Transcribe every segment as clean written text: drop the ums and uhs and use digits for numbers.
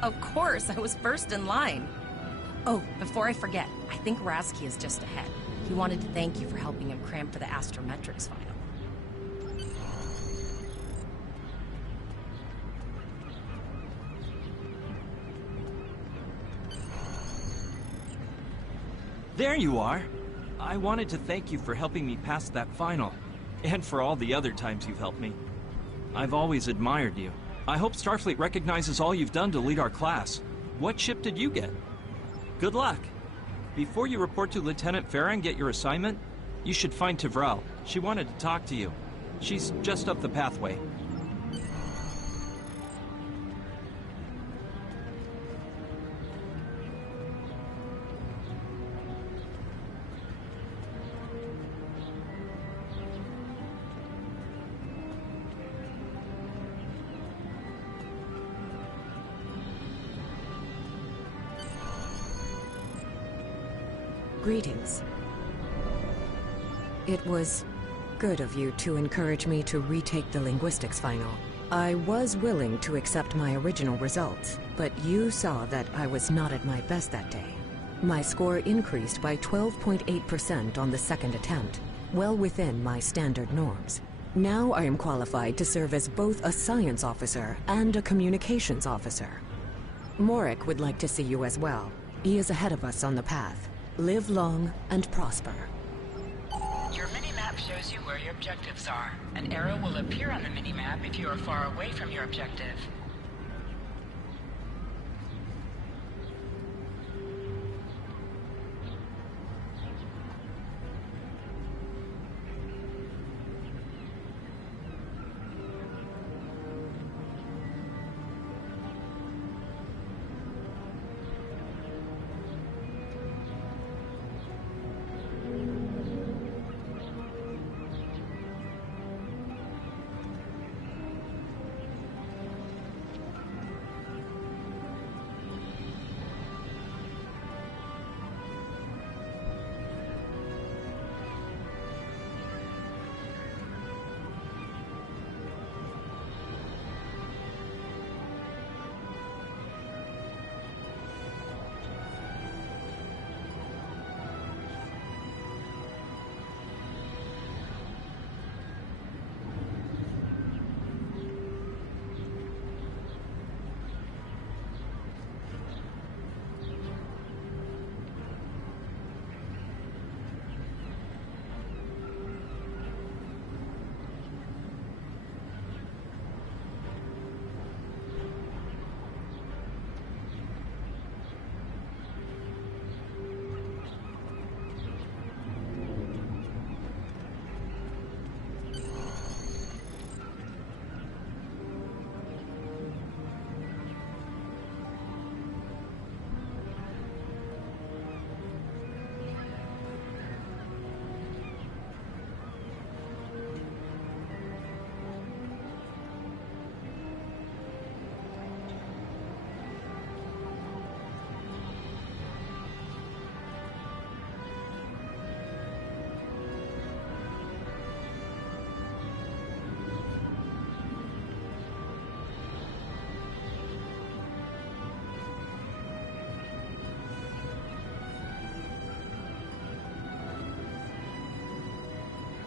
Of course, I was first in line. Oh, before I forget, I think Rasky is just ahead. He wanted to thank you for helping him cram for the astrometrics final. There you are. I wanted to thank you for helping me pass that final, and for all the other times you've helped me. I've always admired you. I hope Starfleet recognizes all you've done to lead our class. What ship did you get? Good luck. Before you report to Lieutenant Farah and get your assignment, you should find Tvrel. She wanted to talk to you. She's just up the pathway. Greetings. It was good of you to encourage me to retake the linguistics final. I was willing to accept my original results, but you saw that I was not at my best that day. My score increased by 12.8% on the second attempt, well within my standard norms. Now I am qualified to serve as both a science officer and a communications officer. Morik would like to see you as well. He is ahead of us on the path. Live long and prosper. Your mini-map shows you where your objectives are. An arrow will appear on the mini-map if you are far away from your objective.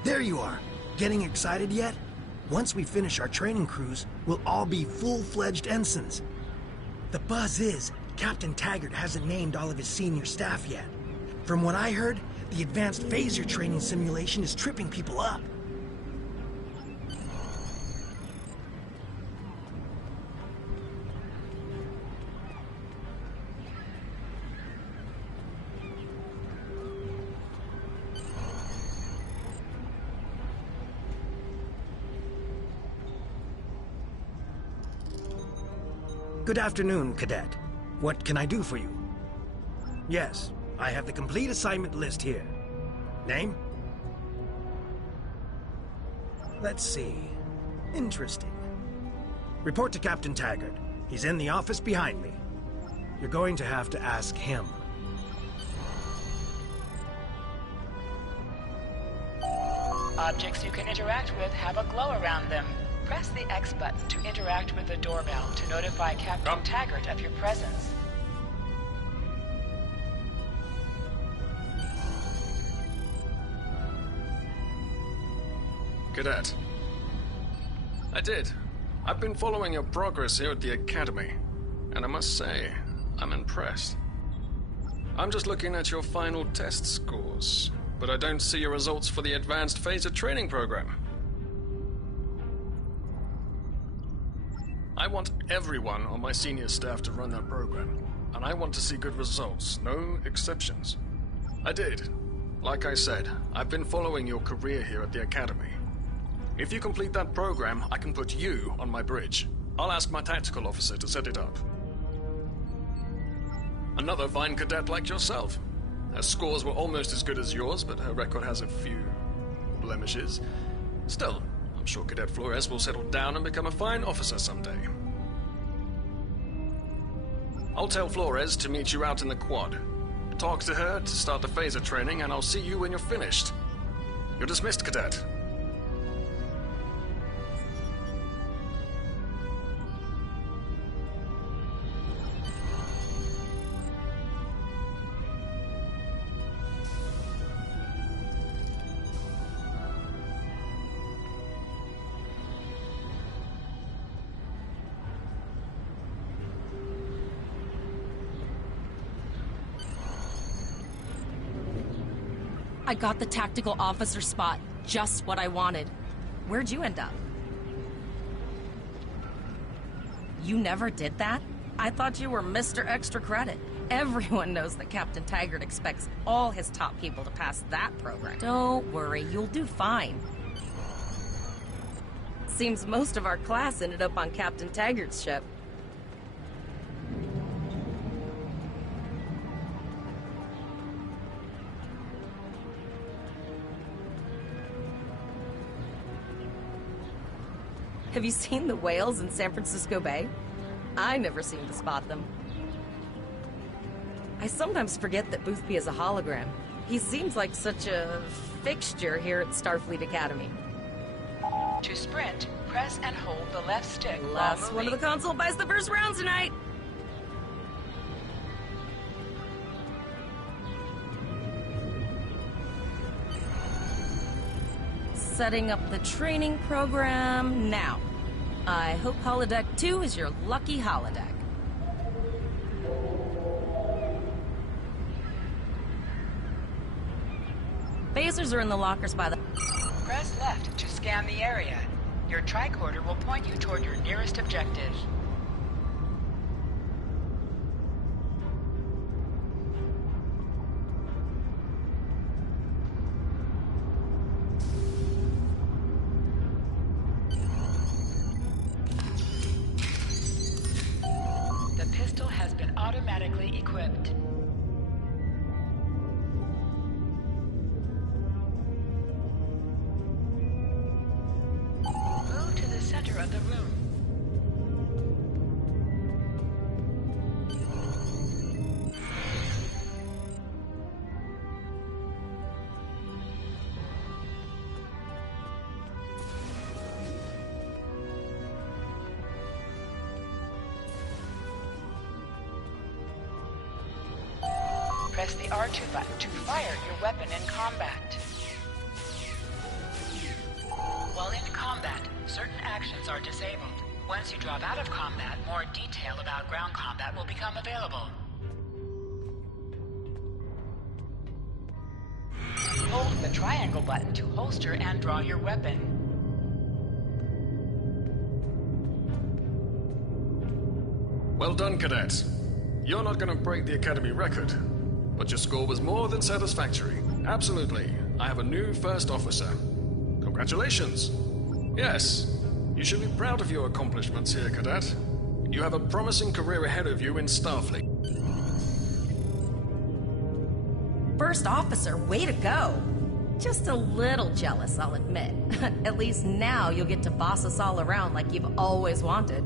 There you are. Getting excited yet? Once we finish our training cruise, we'll all be full-fledged ensigns. The buzz is, Captain Taggart hasn't named all of his senior staff yet. From what I heard, the advanced phaser training simulation is tripping people up. Good afternoon, Cadet. What can I do for you? Yes, I have the complete assignment list here. Name? Let's see. Interesting. Report to Captain Taggart. He's in the office behind me. You're going to have to ask him. Objects you can interact with have a glow around them. Press the X button to interact with the doorbell to notify Captain Taggart of your presence. Cadet. I did. I've been following your progress here at the Academy, and I must say, I'm impressed. I'm just looking at your final test scores, but I don't see your results for the Advanced Phaser Training Program. I want everyone on my senior staff to run that program, and I want to see good results, no exceptions. I did. Like I said, I've been following your career here at the Academy. If you complete that program, I can put you on my bridge. I'll ask my tactical officer to set it up. Another fine cadet like yourself. Her scores were almost as good as yours, but her record has a few blemishes. Still, I'm sure Cadet Flores will settle down and become a fine officer someday. I'll tell Flores to meet you out in the quad. Talk to her to start the phaser training, and I'll see you when you're finished. You're dismissed, Cadet. I got the tactical officer spot. Just what I wanted. Where'd you end up? You never did that? I thought you were Mr. Extra Credit. Everyone knows that Captain Taggart expects all his top people to pass that program. Don't worry, you'll do fine. Seems most of our class ended up on Captain Taggart's ship. Have you seen the whales in San Francisco Bay? I never seem to spot them. I sometimes forget that Boothby is a hologram. He seems like such a fixture here at Starfleet Academy. To sprint, press and hold the left stick while Last moving. one of the console buys the first round tonight! Setting up the training program now. I hope holodeck 2 is your lucky holodeck. Phasers are in the lockers by the... Press left to scan the area. Your tricorder will point you toward your nearest objective. The pistol has been automatically equipped. Move to the center of the room. Press the R2 button to fire your weapon in combat. While in combat, certain actions are disabled. Once you drop out of combat, more detail about ground combat will become available. Hold the triangle button to holster and draw your weapon. Well done, Cadet. You're not going to break the Academy record, but your score was more than satisfactory. Absolutely. I have a new first officer. Congratulations. Yes, you should be proud of your accomplishments here, Cadet. You have a promising career ahead of you in Starfleet. First officer, way to go! Just a little jealous, I'll admit. At least now you'll get to boss us all around like you've always wanted.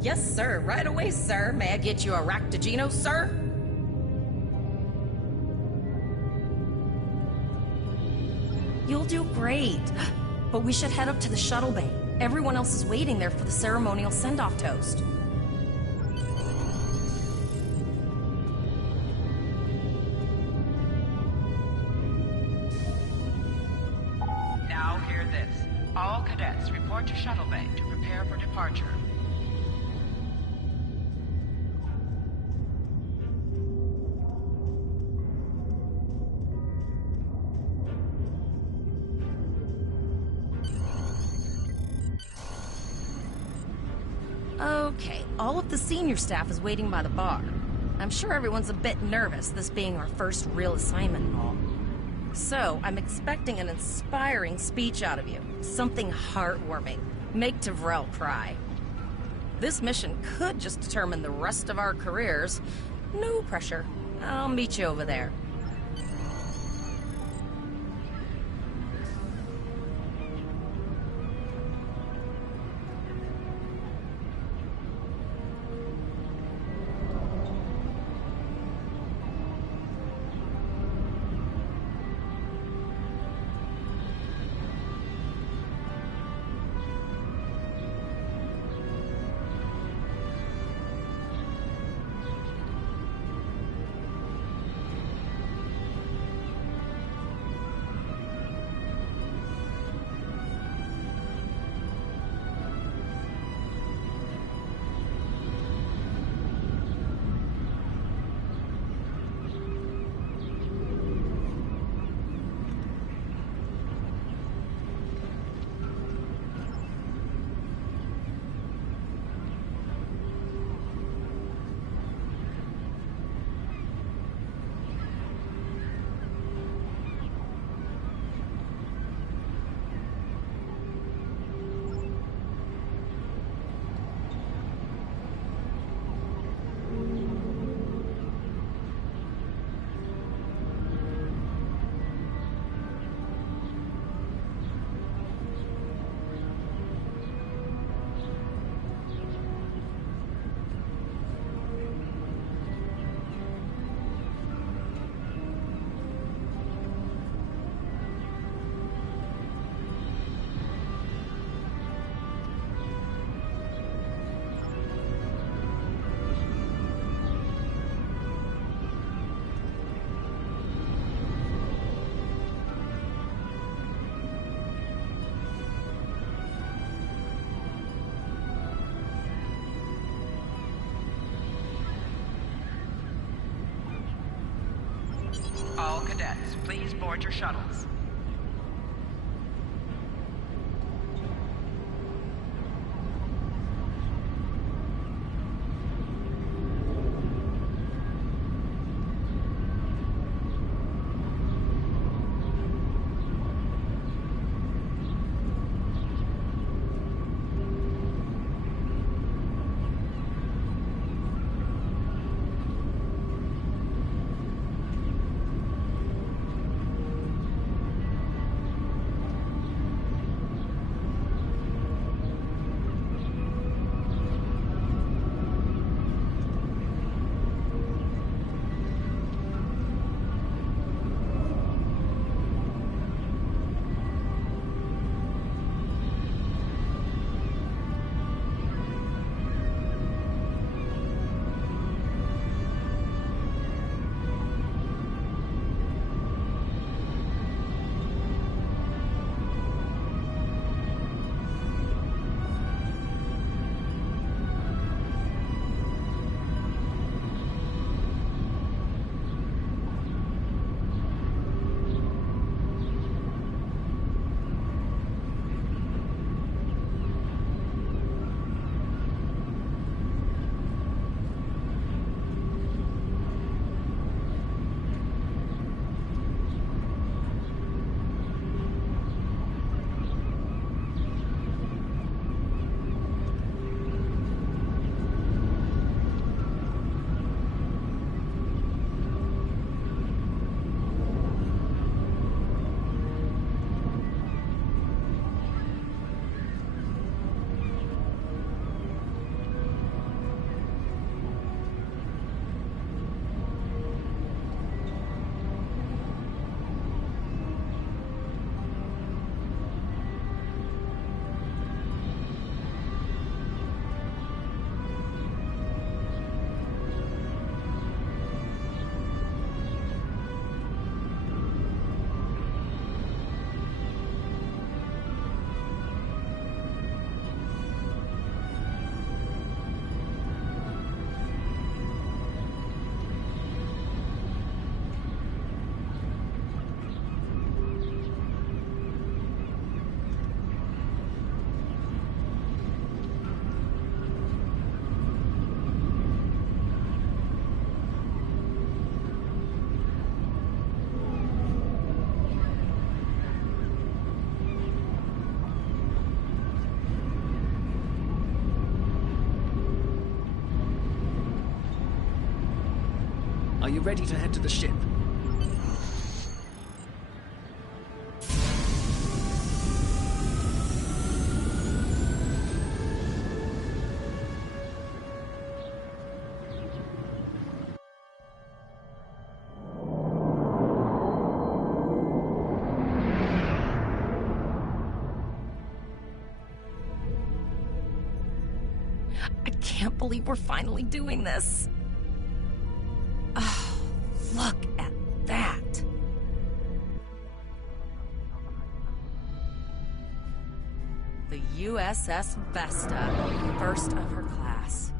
Yes, sir. Right away, sir. May I get you a Ractagino, sir? You'll do great. But we should head up to the shuttle bay. Everyone else is waiting there for the ceremonial send-off toast. Now hear this. All cadets report to shuttle bay to prepare for departure. Okay, all of the senior staff is waiting by the bar. I'm sure everyone's a bit nervous, this being our first real assignment and all. So, I'm expecting an inspiring speech out of you. Something heartwarming. Make Tavrel cry. This mission could just determine the rest of our careers. No pressure. I'll meet you over there. All cadets, please board your shuttles. Are you ready to head to the ship? I can't believe we're finally doing this. Oh, look at that. The USS Vesta, first of her class.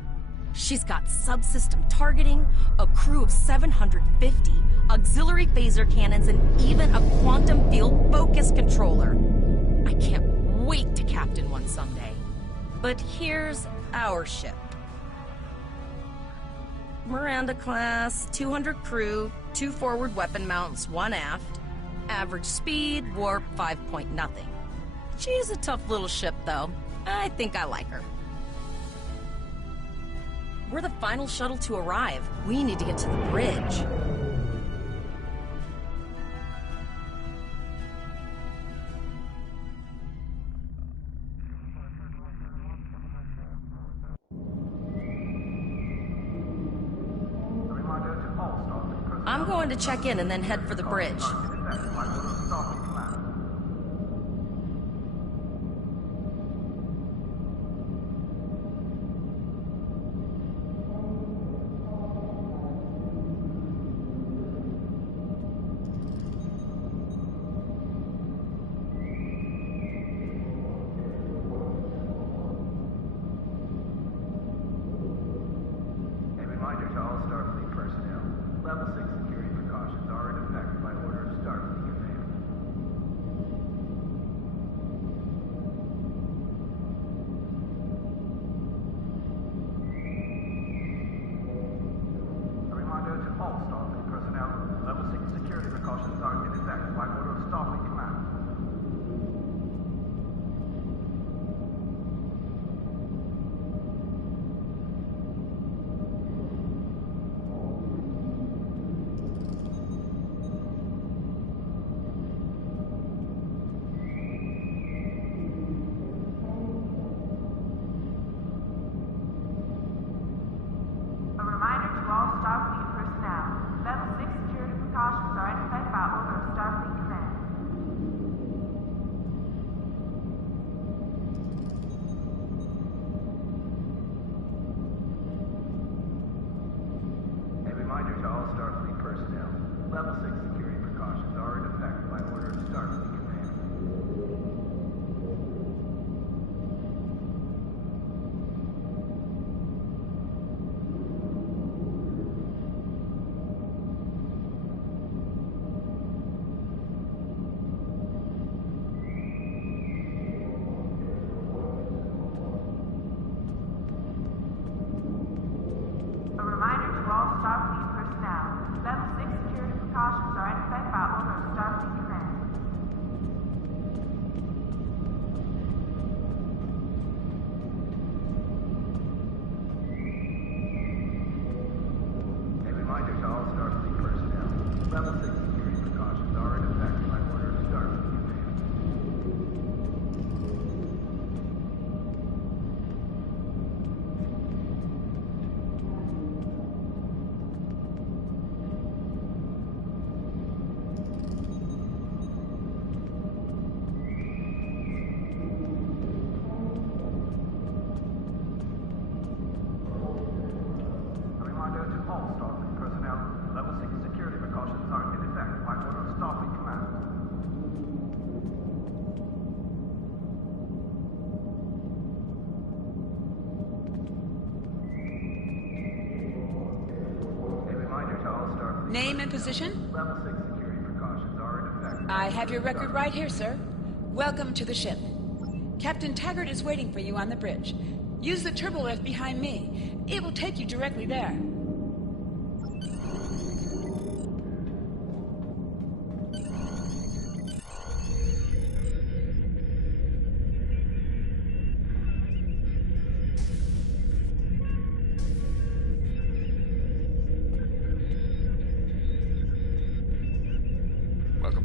She's got subsystem targeting, a crew of 750, auxiliary phaser cannons, and even a quantum field focus controller. I can't wait to captain one someday. But here's our ship. Miranda class, 200 crew, 2 forward weapon mounts, 1 aft. Average speed, warp 5.0. She's a tough little ship, though. I think I like her. We're the final shuttle to arrive. We need to get to the bridge. I'm going to check in and then head for the bridge. Name and position? I have your record right here, sir. Welcome to the ship. Captain Taggart is waiting for you on the bridge. Use the turbolift behind me. It will take you directly there.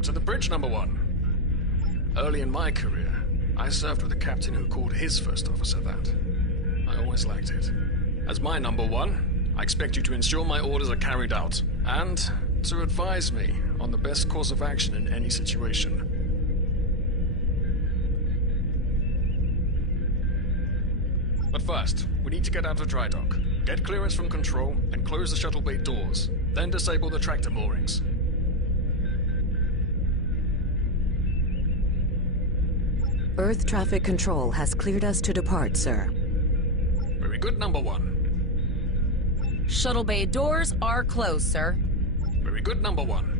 to the bridge, number one. Early in my career, I served with a captain who called his first officer that. I always liked it. As my number one, I expect you to ensure my orders are carried out, and to advise me on the best course of action in any situation. But first, we need to get out of dry dock, get clearance from control, and close the shuttle bay doors, then disable the tractor moorings. Earth traffic control has cleared us to depart, sir. Very good, number one. Shuttle bay doors are closed, sir. Very good, number one.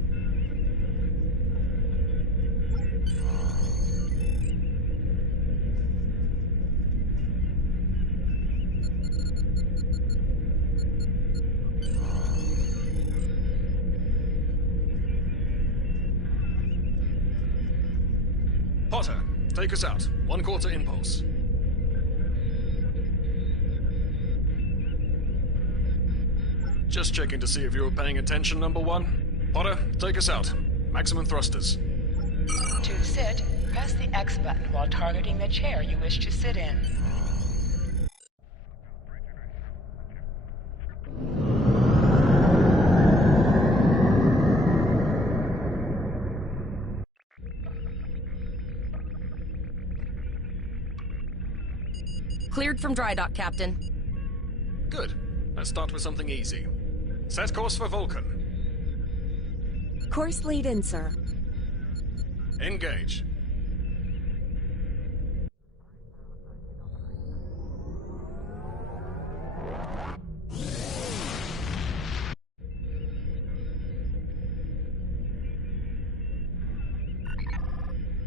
Potter, take us out. 1/4 impulse. Just checking to see if you were paying attention, number one. Potter, take us out. Maximum thrusters. To sit, press the X button while targeting the chair you wish to sit in. Cleared from dry dock, Captain. Good. Let's start with something easy. Set course for Vulcan. Course laid in, sir. Engage.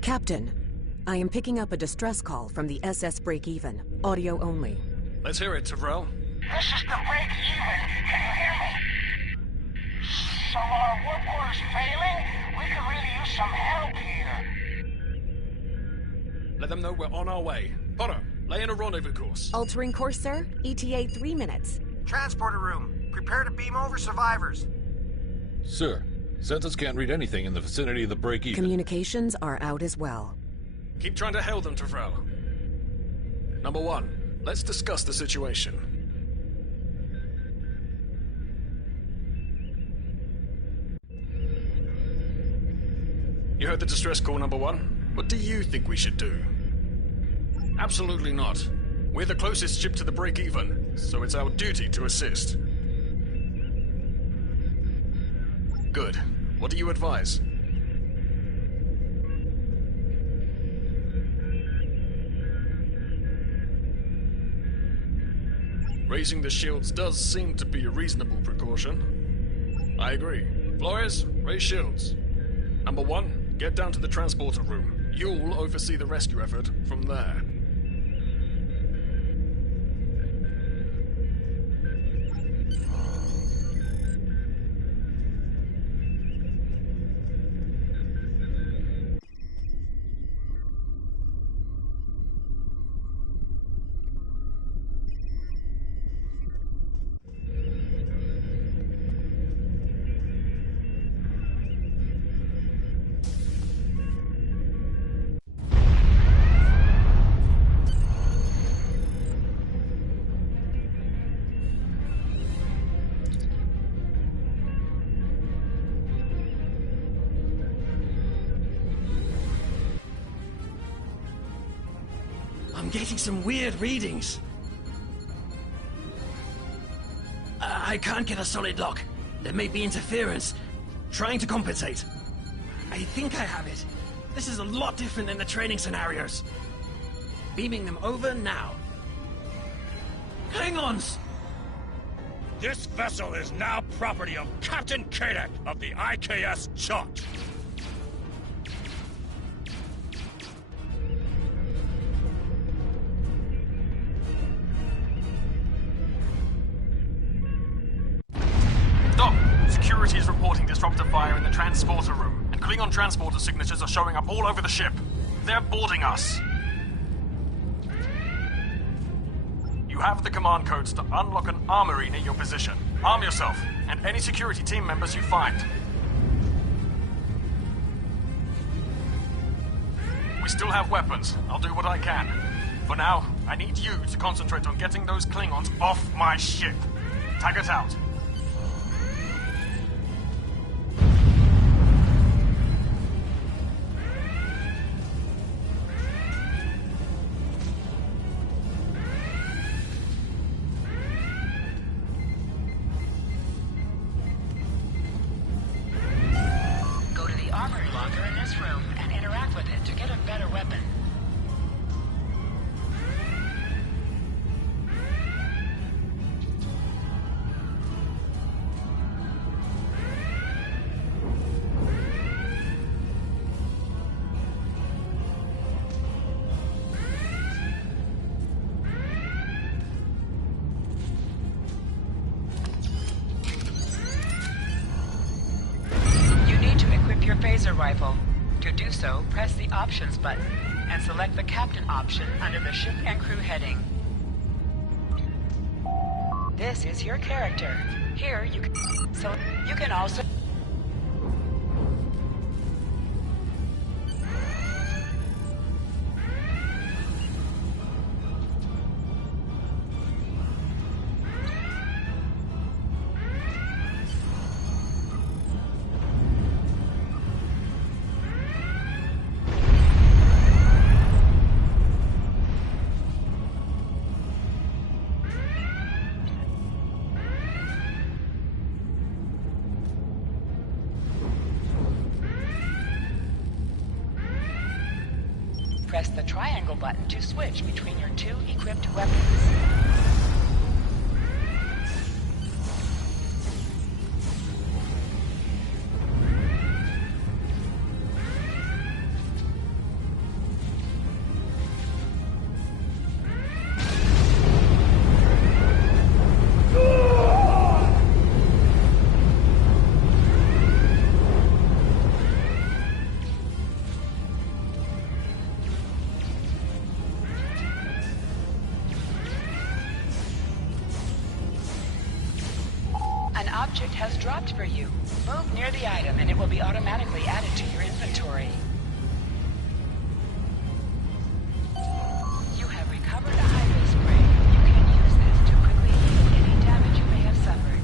Captain, I am picking up a distress call from the SS Break-Even. Audio only. Let's hear it, Tyrell. This is the Break-Even. Can you hear me? So our warp core is failing? We could really use some help here. Let them know we're on our way. Potter, lay in a rendezvous course. Altering course, sir. ETA 3 minutes. Transporter room. Prepare to beam over survivors. Sir, Census can't read anything in the vicinity of the break-even. Communications are out as well. Keep trying to hail them, Tyrell. Number one, let's discuss the situation. You heard the distress call, number one. What do you think we should do? Absolutely not. We're the closest ship to the break-even, so it's our duty to assist. Good. What do you advise? Raising the shields does seem to be a reasonable precaution. I agree. Flores, raise shields. Number one, get down to the transporter room. You'll oversee the rescue effort from there. I'm getting some weird readings. I can't get a solid lock. There may be interference. Trying to compensate. I think I have it. This is a lot different than the training scenarios. Beaming them over now. Klingons! This vessel is now property of Captain Kadek of the IKS Chart. Doc, security is reporting disruptor fire in the transporter room, and Klingon transporter signatures are showing up all over the ship. They're boarding us. You have the command codes to unlock an armory near your position. Arm yourself, and any security team members you find. We still have weapons. I'll do what I can. For now, I need you to concentrate on getting those Klingons off my ship. Taggart out. Rifle. To do so, press the Options button and select the Captain option under the Ship and Crew heading. This is your character. Here you can also press the triangle button to switch between your two equipped weapons. Object has dropped for you. Move near the item and it will be automatically added to your inventory. You have recovered a high-vis spray. You can use this to quickly heal any damage you may have suffered.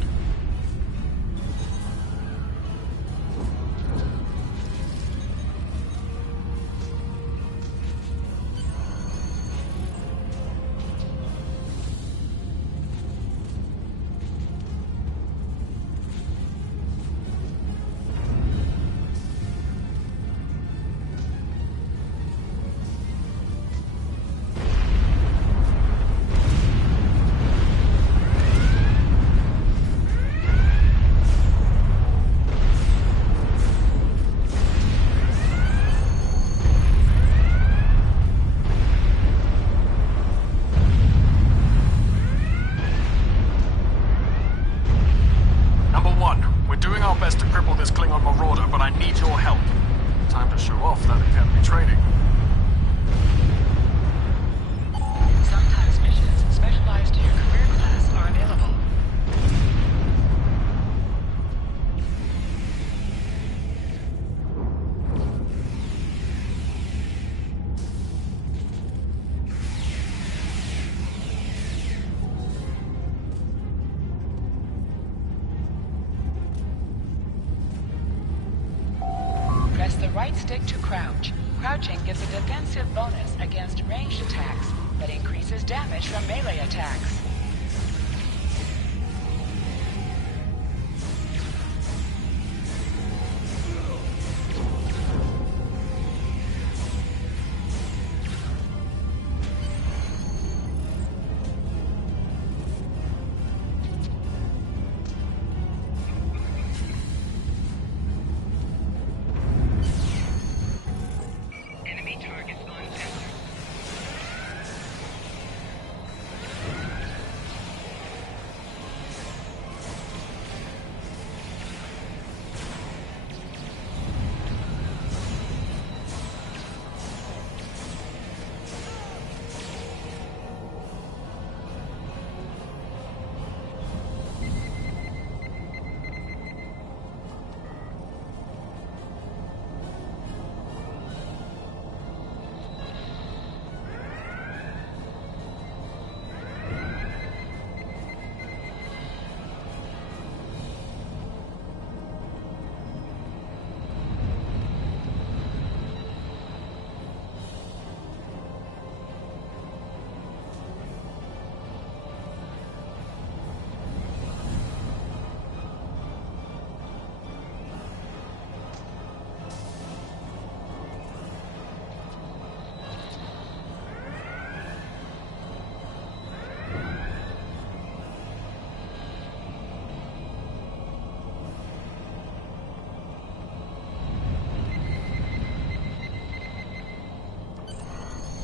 Press the right stick to crouch. Crouching gives a defensive bonus against ranged attacks, but increases damage from melee attacks.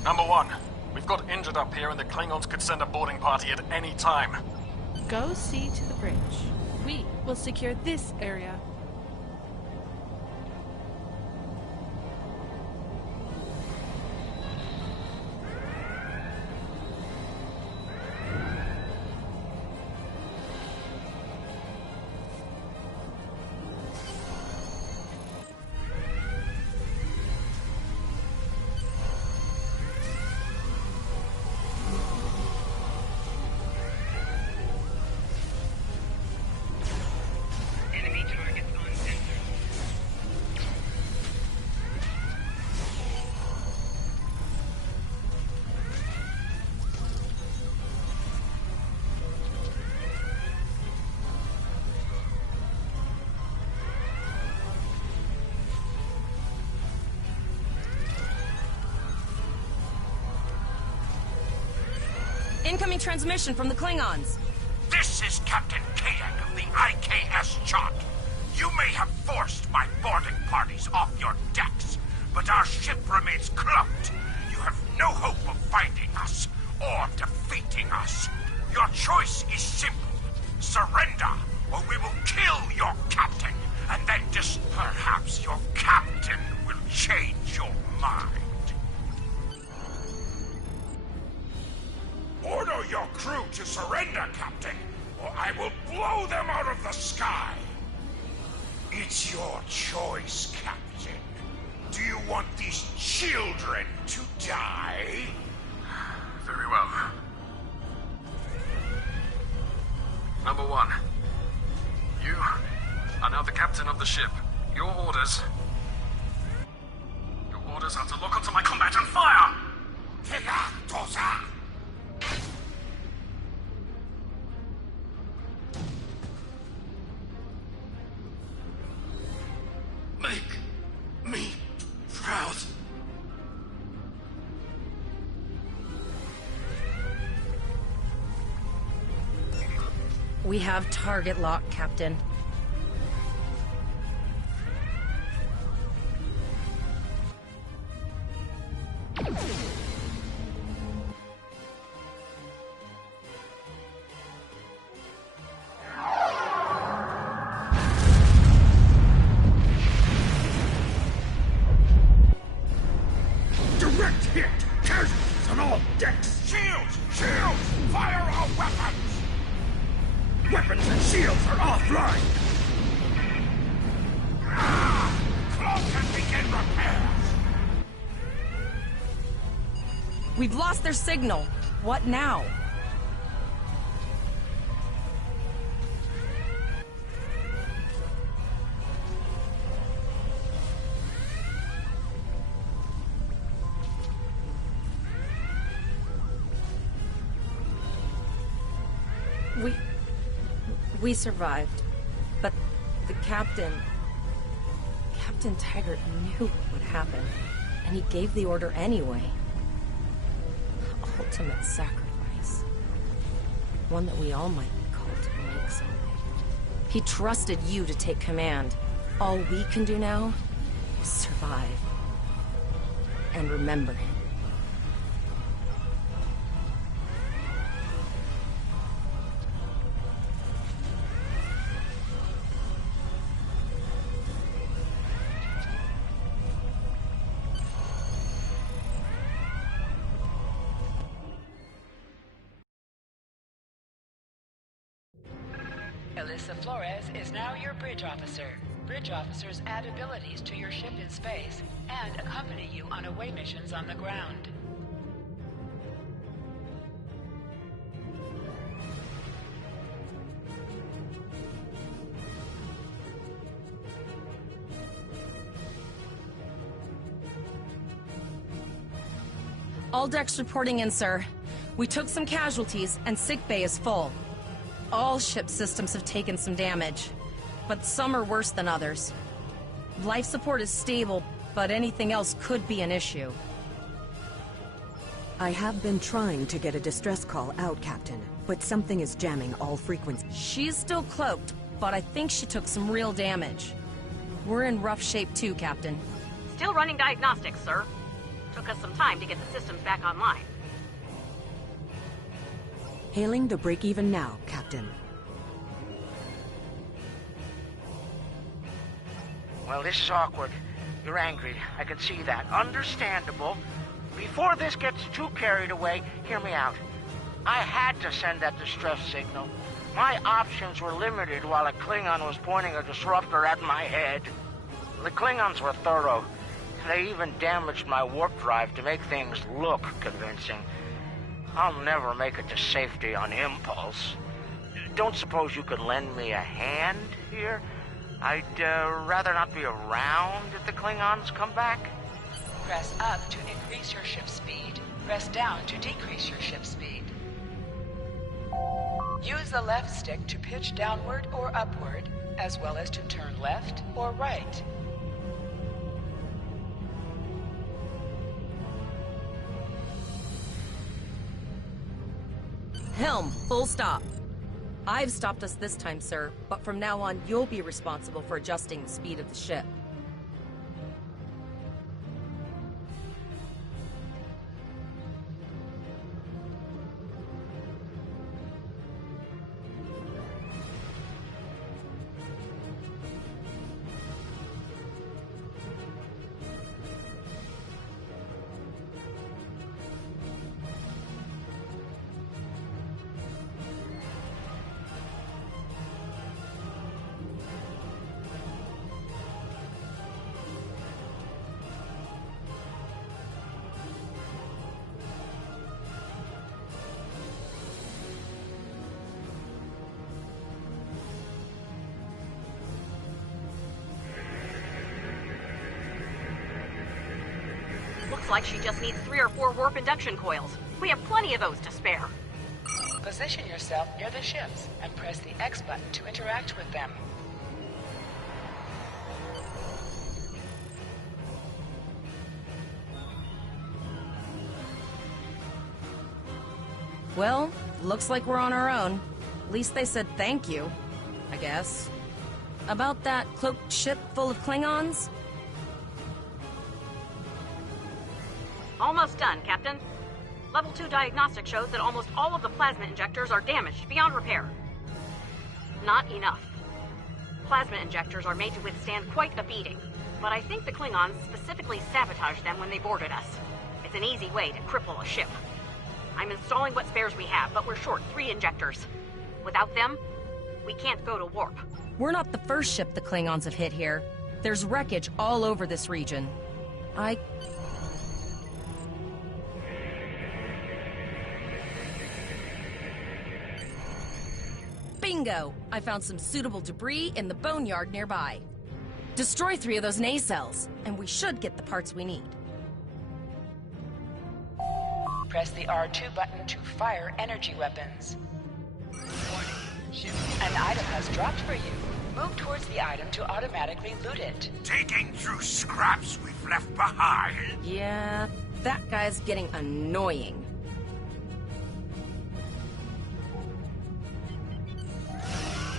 Number 1, we've got injured up here and the Klingons could send a boarding party at any time. Go see to the bridge. We will secure this area. Incoming transmission from the Klingons. This is Captain Kadek of the IKS Chot. You may have forced my boarding parties off your decks, but our ship remains cloaked. You have no hope of finding us or defeating us. Your choice is simple. Surrender, or we will kill your captain, and then just perhaps your captain will change your mind. Order your crew to surrender, Captain, or I will blow them out of the sky. It's your choice, Captain. Do you want these children to die? Very well. Number 1, you are now the captain of the ship. Your orders are to lock onto my combat and fire! Make me proud. We have target lock, Captain. Direct hit! Casualties on all decks! Shields! Shields! Fire all weapons! Weapons and shields are offline! Cloak and begin repairs! We've lost their signal. What now? We survived, but the Captain Taggart knew what would happen, and he gave the order anyway. Ultimate sacrifice. One that we all might be called to make someday. He trusted you to take command. All we can do now is survive. And remember him. Alyssa Flores is now your bridge officer. Bridge officers add abilities to your ship in space and accompany you on away missions on the ground. All decks reporting in, sir. We took some casualties, and sickbay is full. All ship systems have taken some damage, but some are worse than others. Life support is stable, but anything else could be an issue. I have been trying to get a distress call out, Captain, but something is jamming all frequencies. She's still cloaked, but I think she took some real damage. We're in rough shape too, Captain. Still running diagnostics, sir. Took us some time to get the systems back online. Hailing the break-even now, Captain. Well, this is awkward. You're angry. I can see that. Understandable. Before this gets too carried away, hear me out. I had to send that distress signal. My options were limited while a Klingon was pointing a disruptor at my head. The Klingons were thorough. They even damaged my warp drive to make things look convincing. I'll never make it to safety on impulse. Don't suppose you could lend me a hand here? I'd rather not be around if the Klingons come back. Press up to increase your ship speed. Press down to decrease your ship speed. Use the left stick to pitch downward or upward, as well as to turn left or right. Helm, full stop. I've stopped us this time, sir, but from now on, you'll be responsible for adjusting the speed of the ship. Looks like she just needs 3 or 4 warp induction coils. We have plenty of those to spare. Position yourself near the ships and press the X button to interact with them. Well, looks like we're on our own. At least they said thank you, I guess. About that cloaked ship full of Klingons? Almost done, Captain. Level 2 diagnostic shows that almost all of the plasma injectors are damaged beyond repair. Not enough. Plasma injectors are made to withstand quite a beating, but I think the Klingons specifically sabotaged them when they boarded us. It's an easy way to cripple a ship. I'm installing what spares we have, but we're short 3 injectors. Without them, we can't go to warp. We're not the first ship the Klingons have hit here. There's wreckage all over this region. Bingo! I found some suitable debris in the boneyard nearby. Destroy 3 of those nacelles, and we should get the parts we need. Press the R2 button to fire energy weapons. An item has dropped for you. Move towards the item to automatically loot it. Digging through scraps we've left behind. Yeah, that guy's getting annoying.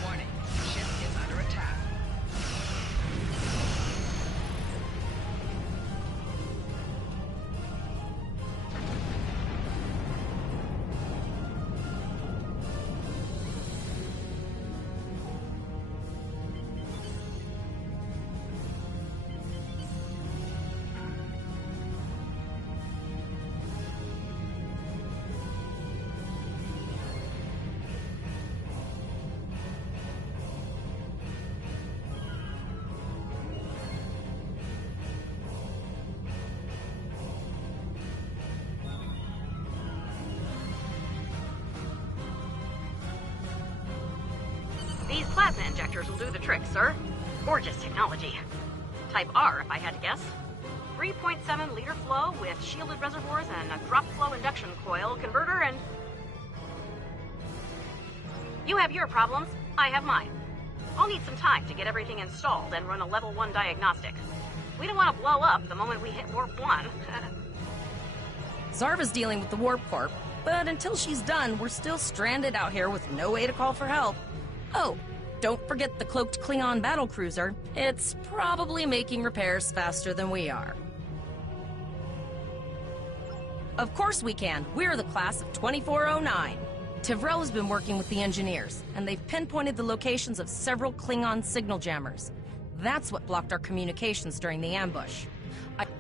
Warning, ship is under attack. These plasma injectors will do the trick, sir. Gorgeous technology. Type R, if I had to guess. 3.7 liter flow with shielded reservoirs and a drop flow induction coil converter and... You have your problems, I have mine. I'll need some time to get everything installed and run a level 1 diagnostic. We don't want to blow up the moment we hit warp 1. Zarva's dealing with the warp corp, but until she's done, we're still stranded out here with no way to call for help. Oh, don't forget the cloaked Klingon battlecruiser. It's probably making repairs faster than we are. Of course we can. We're the class of 2409. Tivrel has been working with the engineers, and they've pinpointed the locations of several Klingon signal jammers. That's what blocked our communications during the ambush.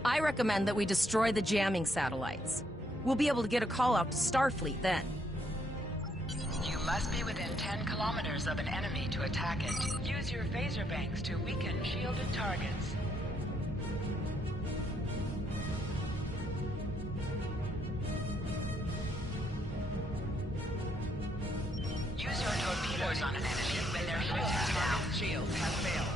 I recommend that we destroy the jamming satellites. We'll be able to get a call out to Starfleet then. You must be within 10 kilometers of an enemy to attack it. Use your phaser banks to weaken shielded targets. Use your torpedoes on an enemy when their shields have failed.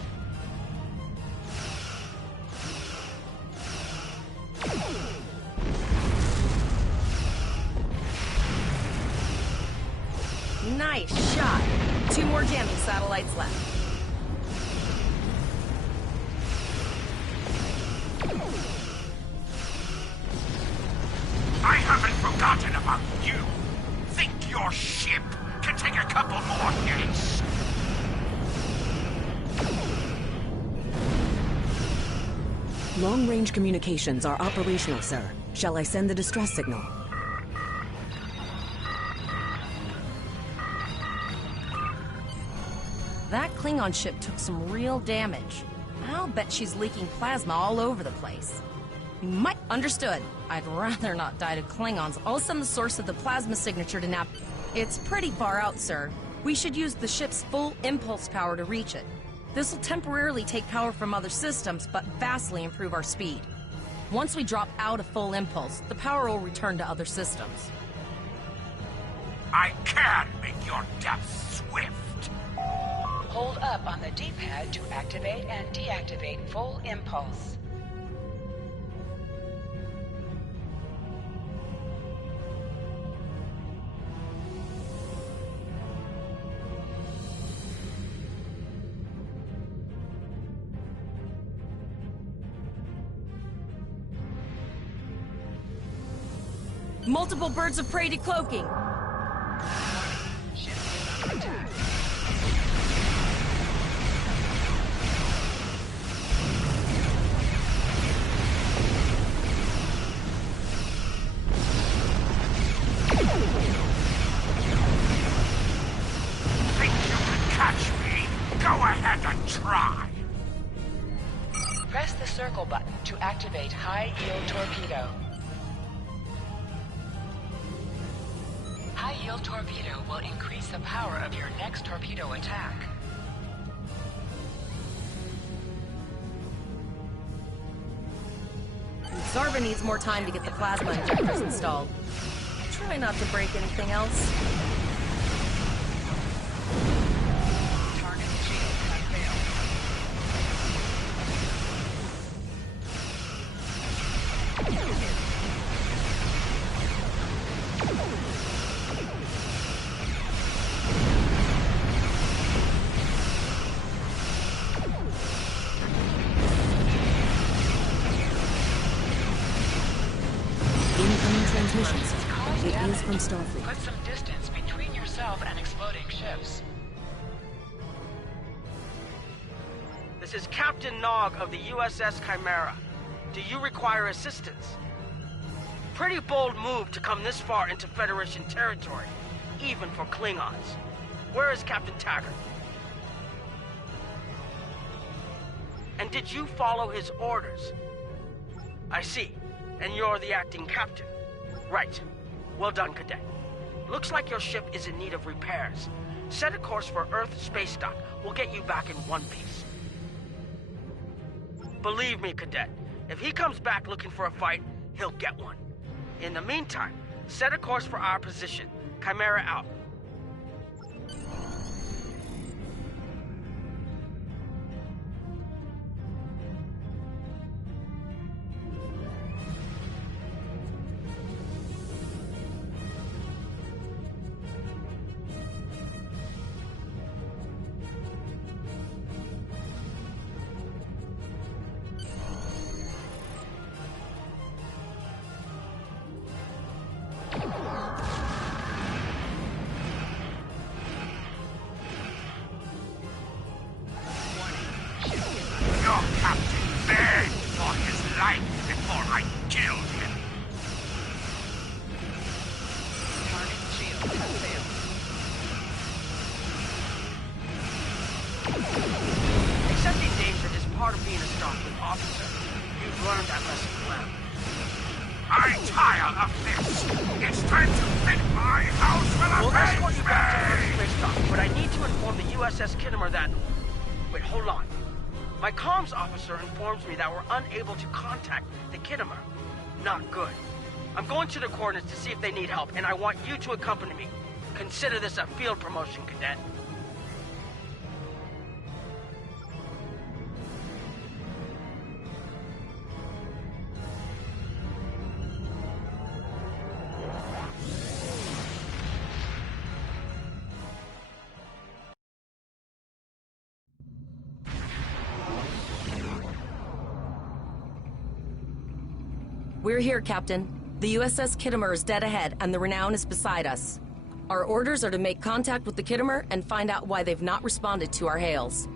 Nice shot. 2 more jamming satellites left. I haven't forgotten about you. Think your ship can take a couple more hits. Long-range communications are operational, sir. Shall I send the distress signal? That Klingon ship took some real damage. I'll bet she's leaking plasma all over the place. Understood. I'd rather not die to Klingons. I'll send the source of the plasma signature to Nap. It's pretty far out, sir. We should use the ship's full impulse power to reach it. This will temporarily take power from other systems, but vastly improve our speed. Once we drop out of full impulse, the power will return to other systems. I can make your death swift. Hold up on the D-pad to activate and deactivate full impulse. Multiple birds of prey decloaking. Ship is under attack. Think you can catch me? Go ahead and try. Press the circle button to activate high-yield torpedo. High-yield torpedo will increase the power of your next torpedo attack. Zarva needs more time to get the plasma injectors installed. Try not to break anything else. Target shields have failed. Incoming transmissions. It is from Starfleet. Put some distance between yourself and exploding ships. This is Captain Nog of the USS Chimera. Do you require assistance? Pretty bold move to come this far into Federation territory, even for Klingons. Where is Captain Taggart? And did you follow his orders? I see. And you're the acting captain. Right. Well done, Cadet. Looks like your ship is in need of repairs. Set a course for Earth space dock. We'll get you back in one piece. Believe me, Cadet, if he comes back looking for a fight, he'll get one. In the meantime, set a course for our position. Chimera out. officer. You've learned that lesson well. I tire of this. It's time to fit my house with a We'll escort you face back to me! Earth Space Dock, but I need to inform the USS Kittimer that... Wait, hold on. My comms officer informs me that we're unable to contact the Kittimer. Not good. I'm going to the coordinates to see if they need help, and I want you to accompany me. Consider this a field promotion, Cadet. We're here, Captain. The USS Kittimer is dead ahead, and the Renown is beside us. Our orders are to make contact with the Kittimer and find out why they've not responded to our hails.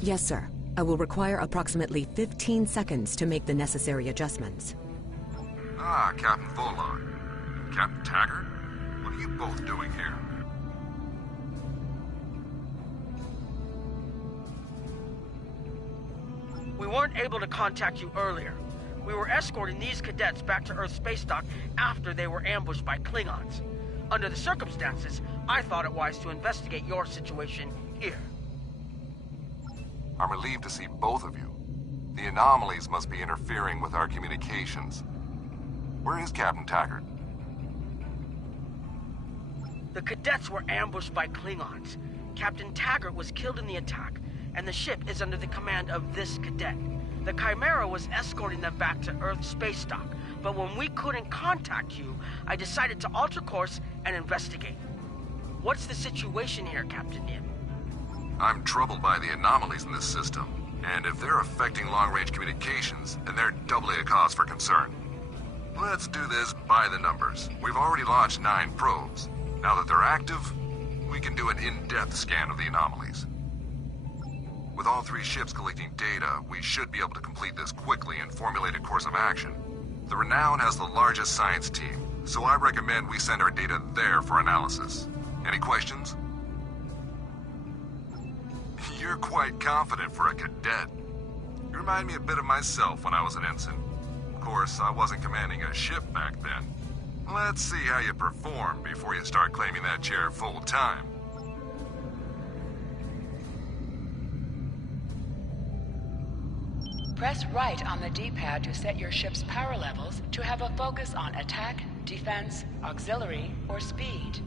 Yes, sir. I will require approximately 15 seconds to make the necessary adjustments. Ah, Captain Volar. Captain Taggart? What are you both doing here? We weren't able to contact you earlier. We were escorting these cadets back to Earth Space Dock after they were ambushed by Klingons. Under the circumstances, I thought it wise to investigate your situation here. I'm relieved to see both of you. The anomalies must be interfering with our communications. Where is Captain Taggart? The cadets were ambushed by Klingons. Captain Taggart was killed in the attack, and the ship is under the command of this cadet. The Chimera was escorting them back to Earth Space Dock, but when we couldn't contact you, I decided to alter course and investigate. What's the situation here, Captain Nim? I'm troubled by the anomalies in this system, and if they're affecting long-range communications, then they're doubly a cause for concern. Let's do this by the numbers. We've already launched 9 probes. Now that they're active, we can do an in-depth scan of the anomalies. With all 3 ships collecting data, we should be able to complete this quickly and formulate a course of action. The Renown has the largest science team, so I recommend we send our data there for analysis. Any questions? You're quite confident for a cadet. You remind me a bit of myself when I was an ensign. Of course, I wasn't commanding a ship back then. Let's see how you perform before you start claiming that chair full-time. Press right on the D-pad to set your ship's power levels to have a focus on attack, defense, auxiliary, or speed.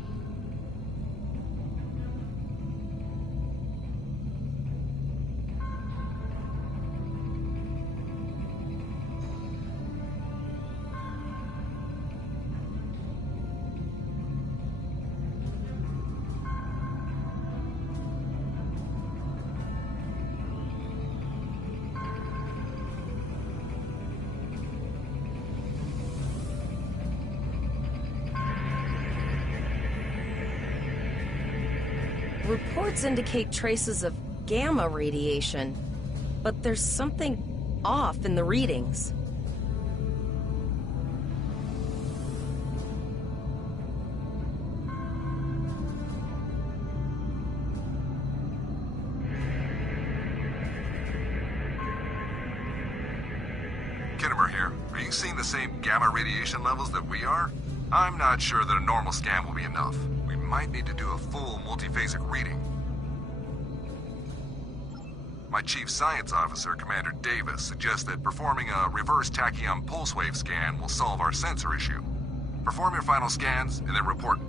Reports indicate traces of gamma radiation, but there's something off in the readings. Kittimer here. Are you seeing the same gamma radiation levels that we are? I'm not sure that a normal scan will be enough. We might need to do a full multiphasic reading. My Chief Science Officer, Commander Davis, suggests that performing a reverse tachyon pulse wave scan will solve our sensor issue. Perform your final scans and then report.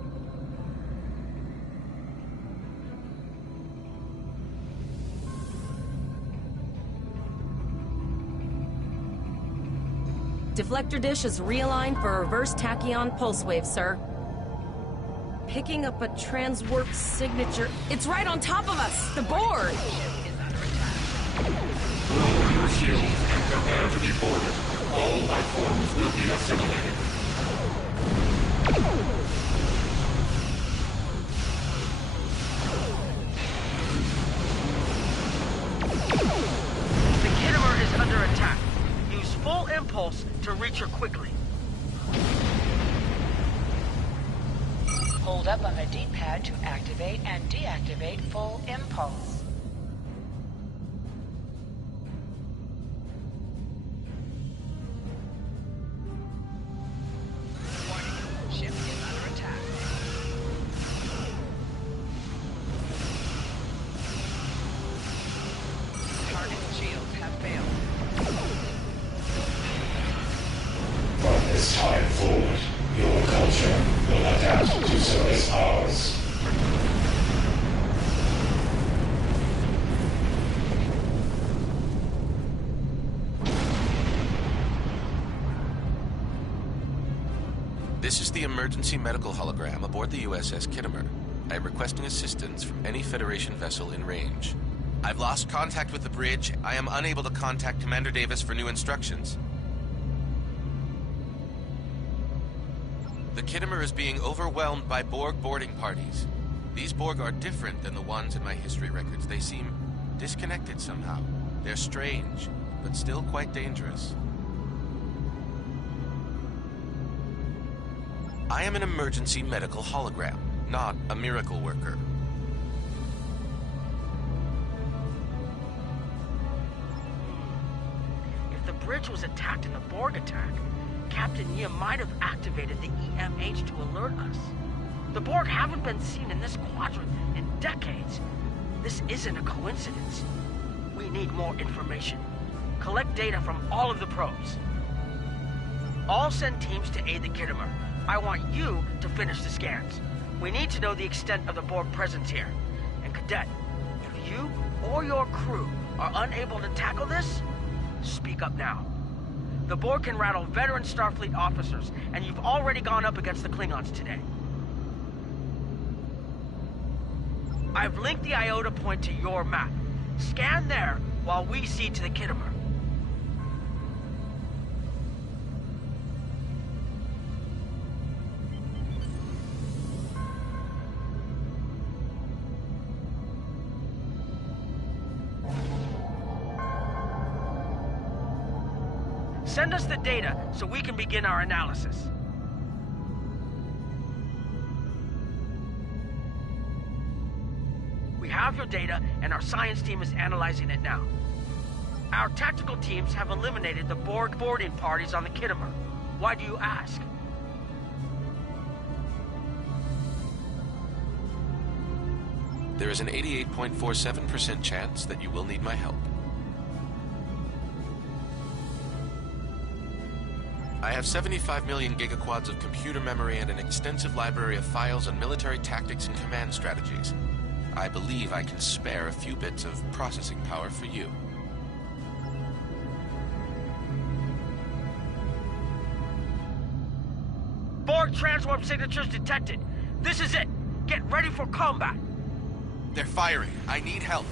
Deflector dish is realigned for a reverse tachyon pulse wave, sir. Picking up a transwarp signature. It's right on top of us! The board! Lower your shields and prepare to be boarded. All life forms will be assimilated. The Kittimer is under attack. Use full impulse to reach her quickly. Hold up on the D-pad to activate and deactivate full impulse. Ship is under attack. Target shields have failed. From this time forward, your culture will adapt to service ours. This is the emergency medical hologram aboard the USS Kittimer. I am requesting assistance from any Federation vessel in range. I've lost contact with the bridge. I am unable to contact Commander Davis for new instructions. The Kittimer is being overwhelmed by Borg boarding parties. These Borg are different than the ones in my history records. They seem disconnected somehow. They're strange, but still quite dangerous. I am an emergency medical hologram, not a miracle worker. If the bridge was attacked in the Borg attack, Captain Nia might have activated the EMH to alert us. The Borg haven't been seen in this quadrant in decades. This isn't a coincidence. We need more information. Collect data from all of the probes. All send teams to aid the Kittimer. I want you to finish the scans. We need to know the extent of the Borg presence here. And Cadet, if you or your crew are unable to tackle this, speak up now. The Borg can rattle veteran Starfleet officers, and you've already gone up against the Klingons today. I've linked the Iota point to your map. Scan there while we see to the Kittimer. Send us the data so we can begin our analysis. We have your data, and our science team is analyzing it now. Our tactical teams have eliminated the Borg boarding parties on the Kittimer. Why do you ask? There is an 88.47% chance that you will need my help. I have 75 million gigaquads of computer memory and an extensive library of files on military tactics and command strategies. I believe I can spare a few bits of processing power for you. Borg transwarp signatures detected. This is it. Get ready for combat. They're firing. I need help.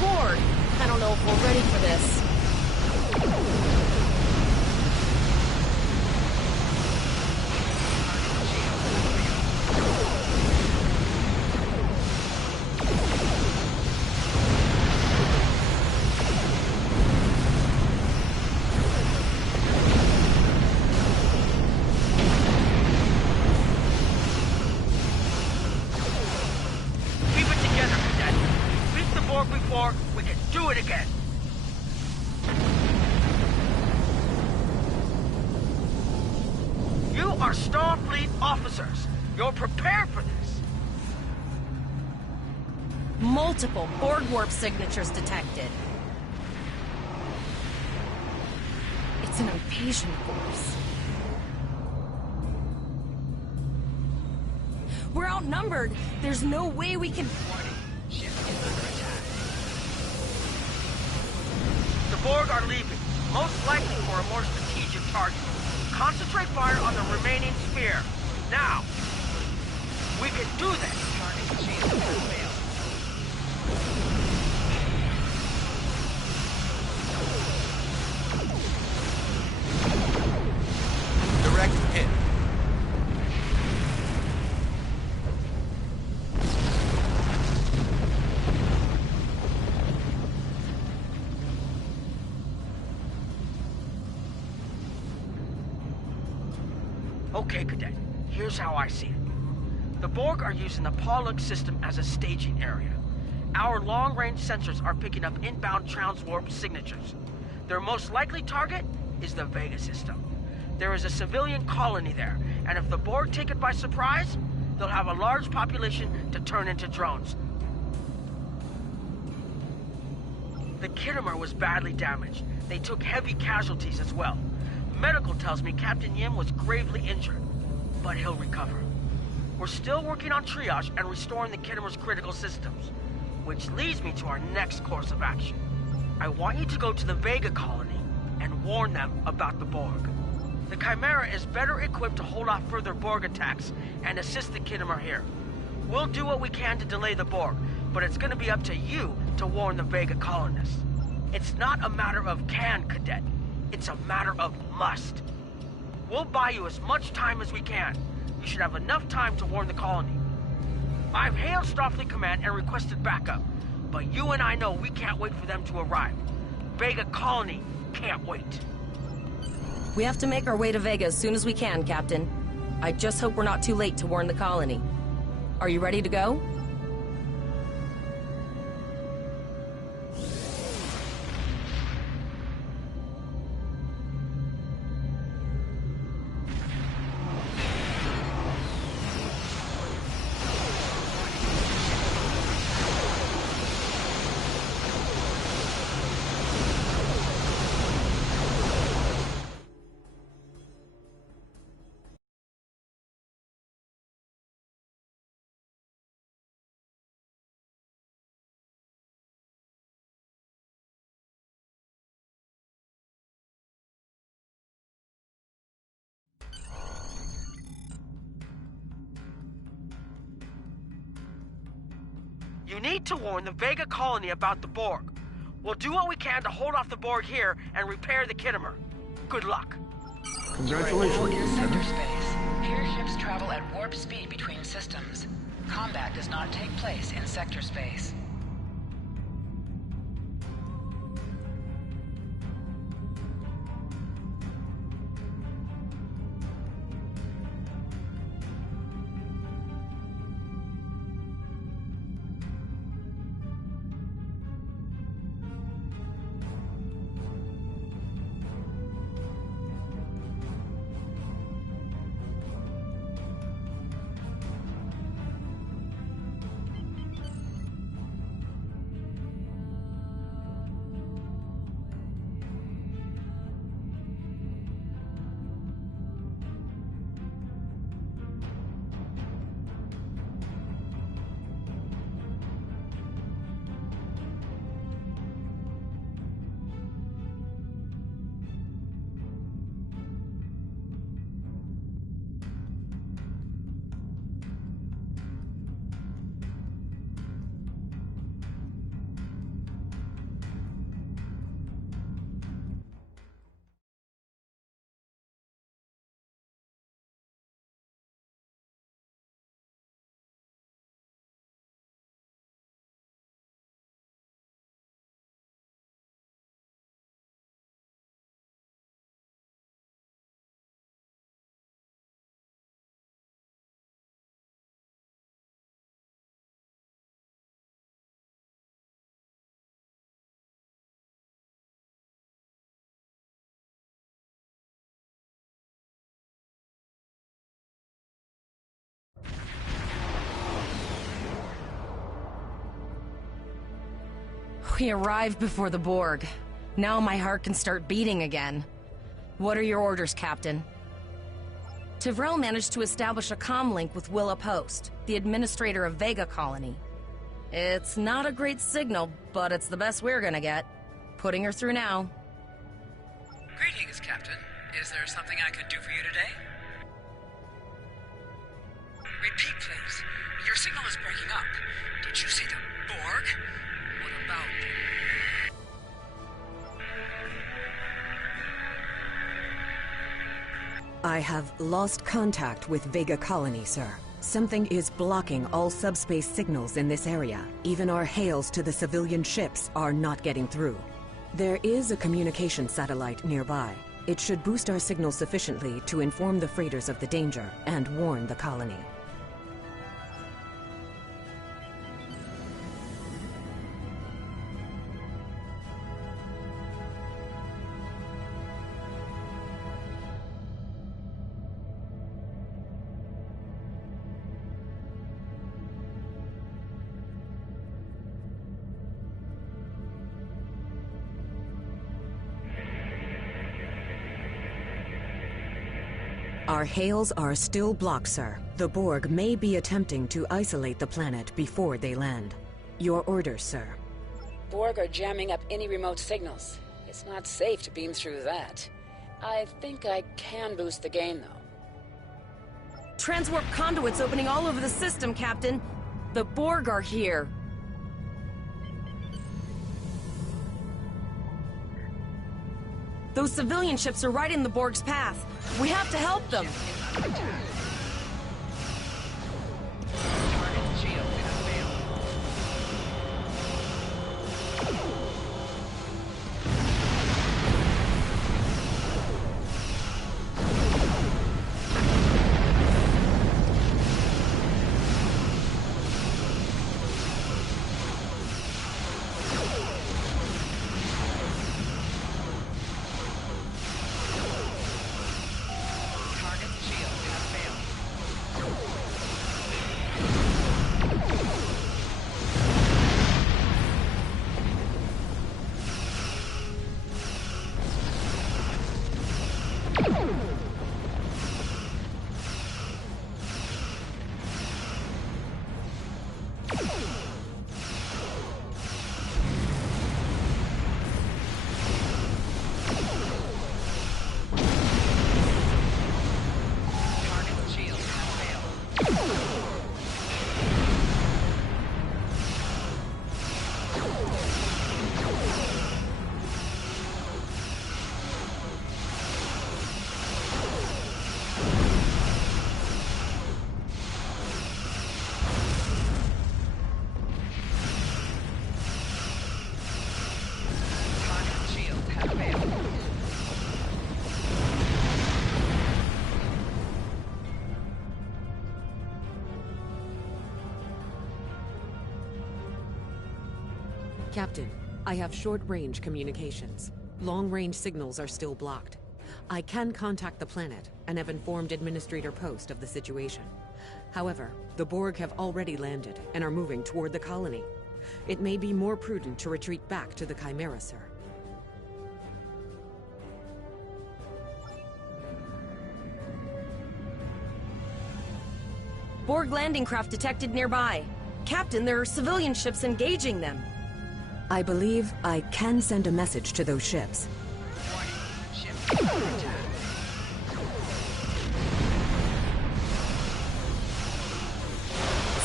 Borg. I don't know if we're ready for this. Keep it together, Cadet. Beat the Borg before, we can do it again. You are Starfleet officers. You're prepared for this. Multiple Borg warp signatures detected. It's an invasion force. We're outnumbered. There's no way we can... Ship is under attack. The Borg are leaving, most likely for a more strategic target. Concentrate fire on the remaining sphere. Now! We can do this! Target shield has failed. Direct hit. Okay, Cadet. Here's how I see it. The Borg are using the Pollux system as a staging area. Our long-range sensors are picking up inbound transwarp signatures. Their most likely target is the Vega system. There is a civilian colony there, and if the Borg take it by surprise, they'll have a large population to turn into drones. The Kittimer was badly damaged. They took heavy casualties as well. Medical tells me Captain Yim was gravely injured, but he'll recover. We're still working on triage and restoring the Kittimer's critical systems, which leads me to our next course of action. I want you to go to the Vega colony and warn them about the Borg. The Chimera is better equipped to hold off further Borg attacks and assist the Kittimer here. We'll do what we can to delay the Borg, but it's gonna be up to you to warn the Vega colonists. It's not a matter of can, Cadet. It's a matter of must. We'll buy you as much time as we can. You should have enough time to warn the colony. I've hailed Starfleet Command and requested backup, but you and I know we can't wait for them to arrive. Vega colony can't wait. We have to make our way to Vega as soon as we can, Captain. I just hope we're not too late to warn the colony. Are you ready to go? You need to warn the Vega colony about the Borg. We'll do what we can to hold off the Borg here and repair the Kittimer. Good luck. Congratulations, In sector Lieutenant. space, here ships travel at warp speed between systems. Combat does not take place in sector space. We arrived before the Borg. Now my heart can start beating again. What are your orders, Captain? Tivrell managed to establish a comm link with Willa Post, the administrator of Vega Colony. It's not a great signal, but it's the best we're gonna get. Putting her through now. Greetings, Captain. Is there something I could do for you today? Repeat, please. Your signal is breaking up. Did you see the Borg? What about them? I have lost contact with Vega Colony, sir. Something is blocking all subspace signals in this area. Even our hails to the civilian ships are not getting through. There is a communication satellite nearby. It should boost our signal sufficiently to inform the freighters of the danger and warn the colony. Our hails are still blocked, sir. The Borg may be attempting to isolate the planet before they land. Your orders, sir. Borg are jamming up any remote signals. It's not safe to beam through that. I think I can boost the gain, though. Transwarp conduits opening all over the system, Captain. The Borg are here. Those civilian ships are right in the Borg's path. We have to help them. Captain, I have short-range communications. Long-range signals are still blocked. I can contact the planet and have informed Administrator Post of the situation. However, the Borg have already landed and are moving toward the colony. It may be more prudent to retreat back to the Chimera, sir. Borg landing craft detected nearby. Captain, there are civilian ships engaging them. I believe I can send a message to those ships.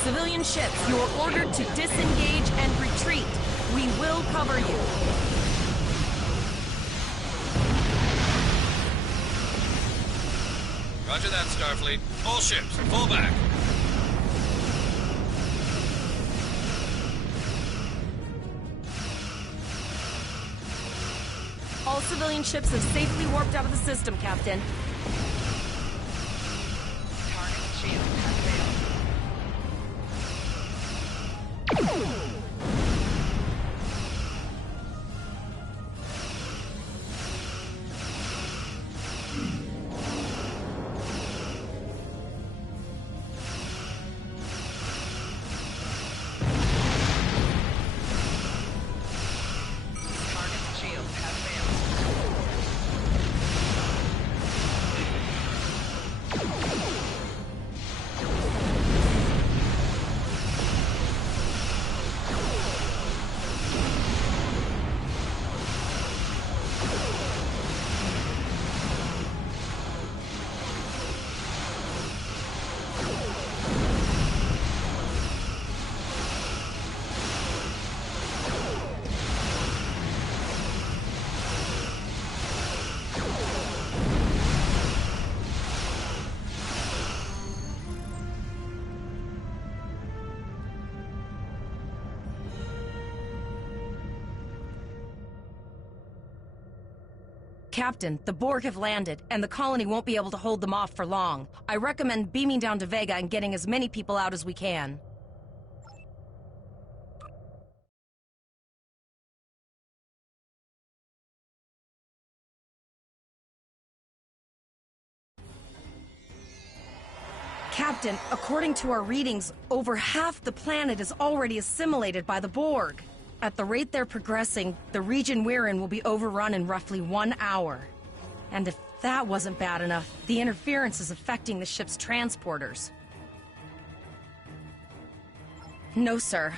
Civilian ships, you are ordered to disengage and retreat. We will cover you. Roger that, Starfleet. All ships, fall back. All civilian ships have safely warped out of the system, Captain. Target shield has failed. Captain, the Borg have landed, and the colony won't be able to hold them off for long. I recommend beaming down to Vega and getting as many people out as we can. Captain, according to our readings, over half the planet is already assimilated by the Borg. At the rate they're progressing, the region we're in will be overrun in roughly 1 hour. And if that wasn't bad enough, the interference is affecting the ship's transporters. No, sir.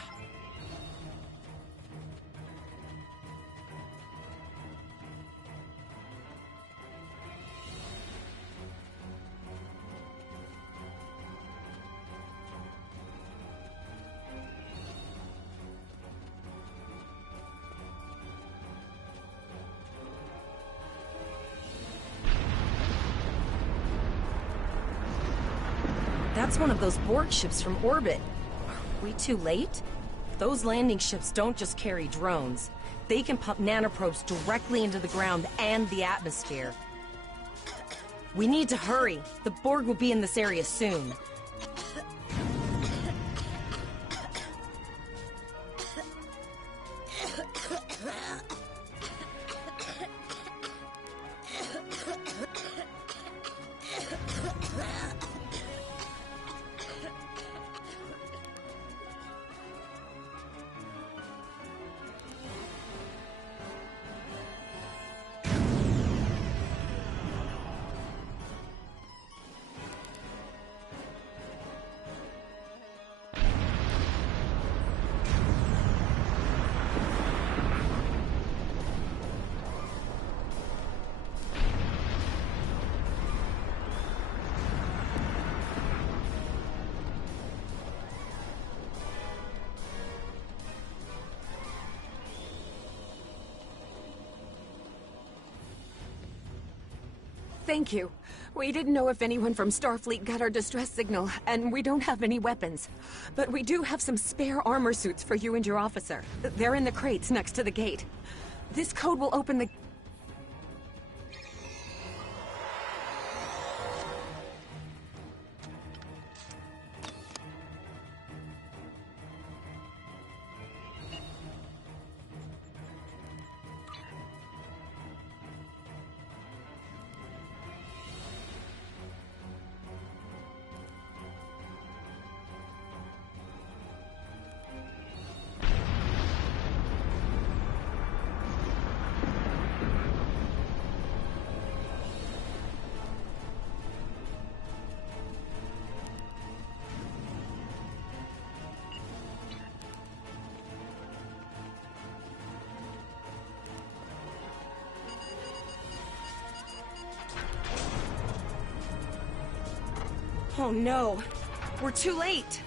That's one of those Borg ships from orbit. Are we too late? Those landing ships don't just carry drones. They can pump nanoprobes directly into the ground and the atmosphere. We need to hurry. The Borg will be in this area soon. Thank you. We didn't know if anyone from Starfleet got our distress signal, and we don't have any weapons. But we do have some spare armor suits for you and your officer. They're in the crates next to the gate. This code will open the... Oh no, we're too late.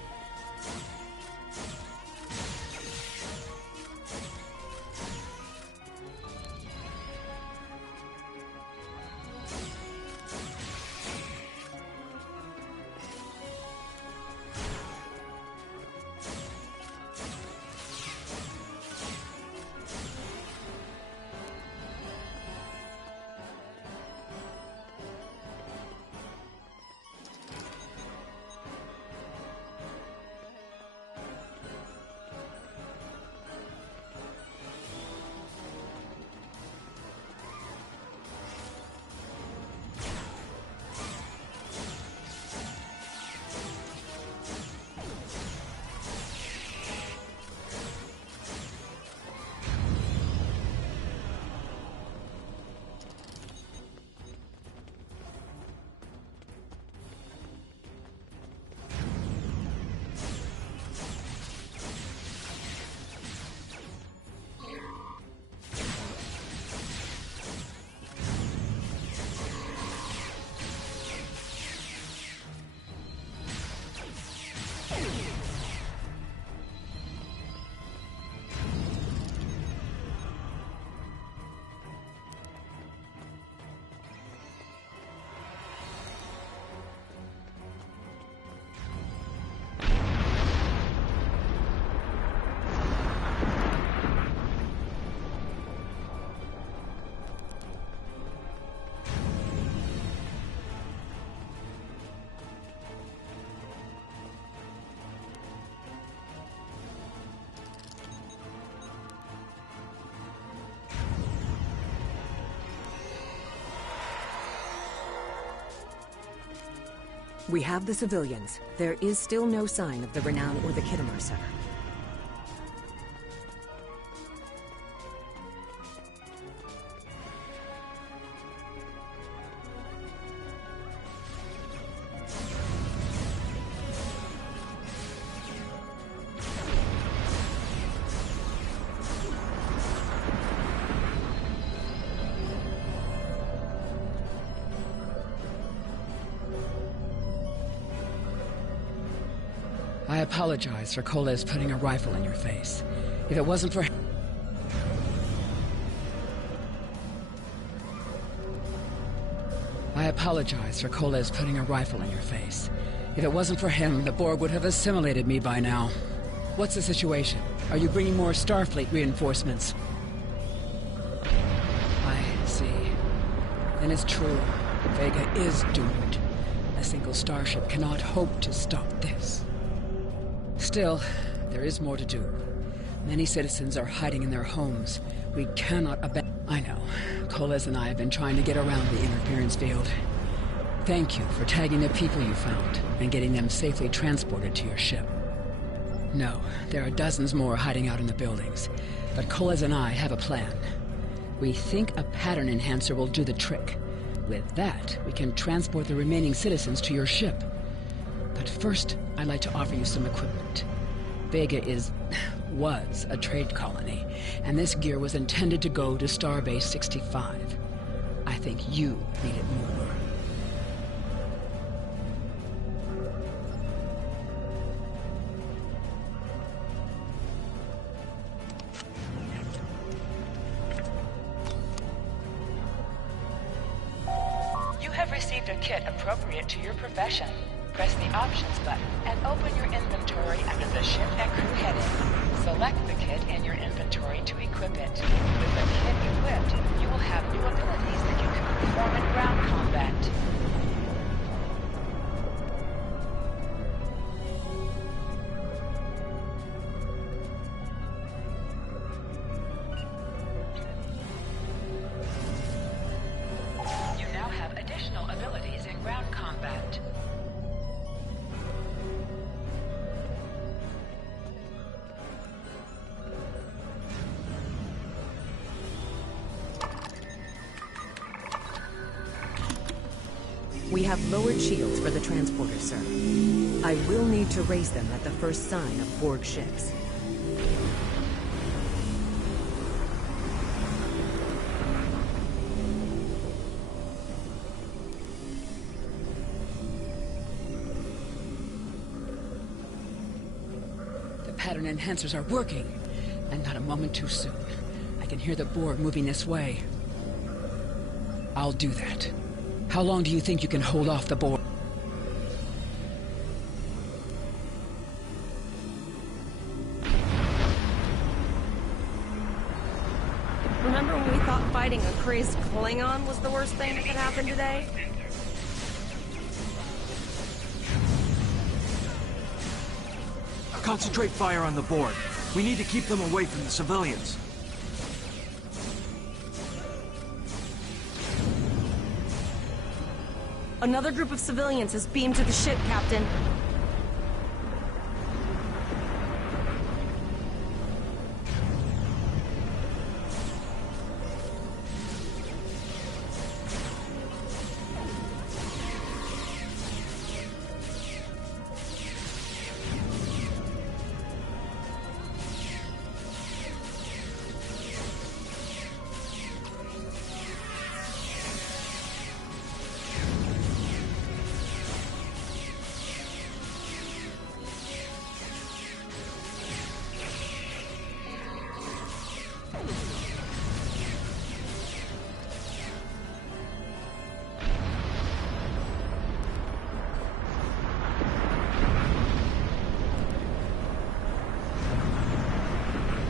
We have the civilians. There is still no sign of the Renown or the Kittimer, sir. I apologize for Coles putting a rifle in your face. If it wasn't for... I apologize for Coles putting a rifle in your face. If it wasn't for him, the Borg would have assimilated me by now. What's the situation? Are you bringing more Starfleet reinforcements? I see. Then it's true. Vega is doomed. A single starship cannot hope to stop this. Still, there is more to do. Many citizens are hiding in their homes. We cannot abandon... I know. Coles and I have been trying to get around the interference field. Thank you for tagging the people you found and getting them safely transported to your ship. No, there are dozens more hiding out in the buildings. But Coles and I have a plan. We think a pattern enhancer will do the trick. With that, we can transport the remaining citizens to your ship. But first, I'd like to offer you some equipment. Vega was a trade colony, and this gear was intended to go to Starbase 65. I think you need it more. You have received a kit appropriate to your profession. Press the Options button and open your inventory under the Ship and Crew heading. Select the kit in your inventory to equip it. With the kit equipped, you will have new abilities that you can perform in ground combat. You now have additional abilities in ground combat. We have lowered shields for the transporters, sir. I will need to raise them at the first sign of Borg ships. The pattern enhancers are working, and not a moment too soon. I can hear the Borg moving this way. I'll do that. How long do you think you can hold off the Borg? Remember when we thought fighting a crazed Klingon was the worst thing that could happen today? Concentrate fire on the Borg. We need to keep them away from the civilians. Another group of civilians has beamed to the ship, Captain.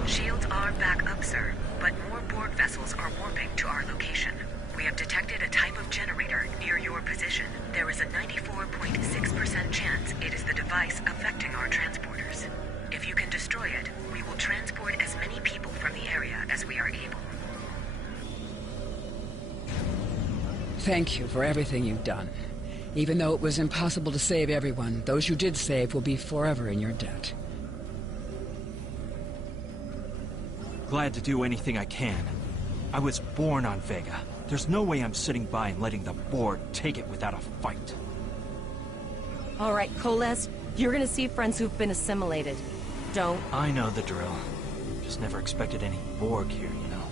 Shields are back up, sir, but more Borg vessels are warping to our location. We have detected a type of generator near your position. There is a 94.6% chance it is the device affecting our transporters. If you can destroy it, we will transport as many people from the area as we are able. Thank you for everything you've done. Even though it was impossible to save everyone, those you did save will be forever in your debt. Glad to do anything I can. I was born on Vega. There's no way I'm sitting by and letting the board take it without a fight. All right, Koles, you're gonna see friends who've been assimilated. Don't... I know the drill. Just never expected any Borg here, you know.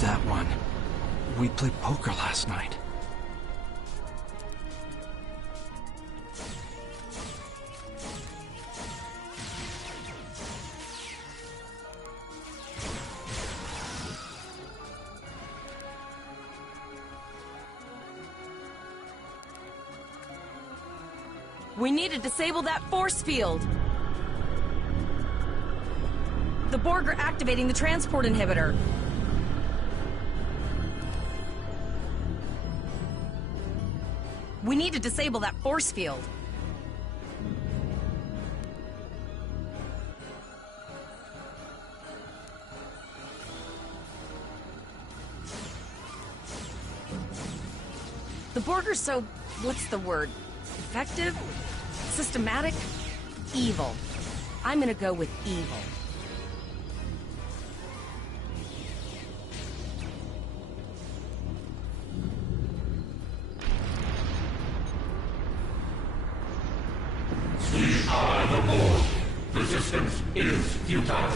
That one. We played poker last night. We need to disable that force field! The Borg are activating the transport inhibitor. We need to disable that force field. The Borg are so... what's the word? Effective? Systematic? Evil. I'm gonna go with evil. We are the Borg. Resistance is futile.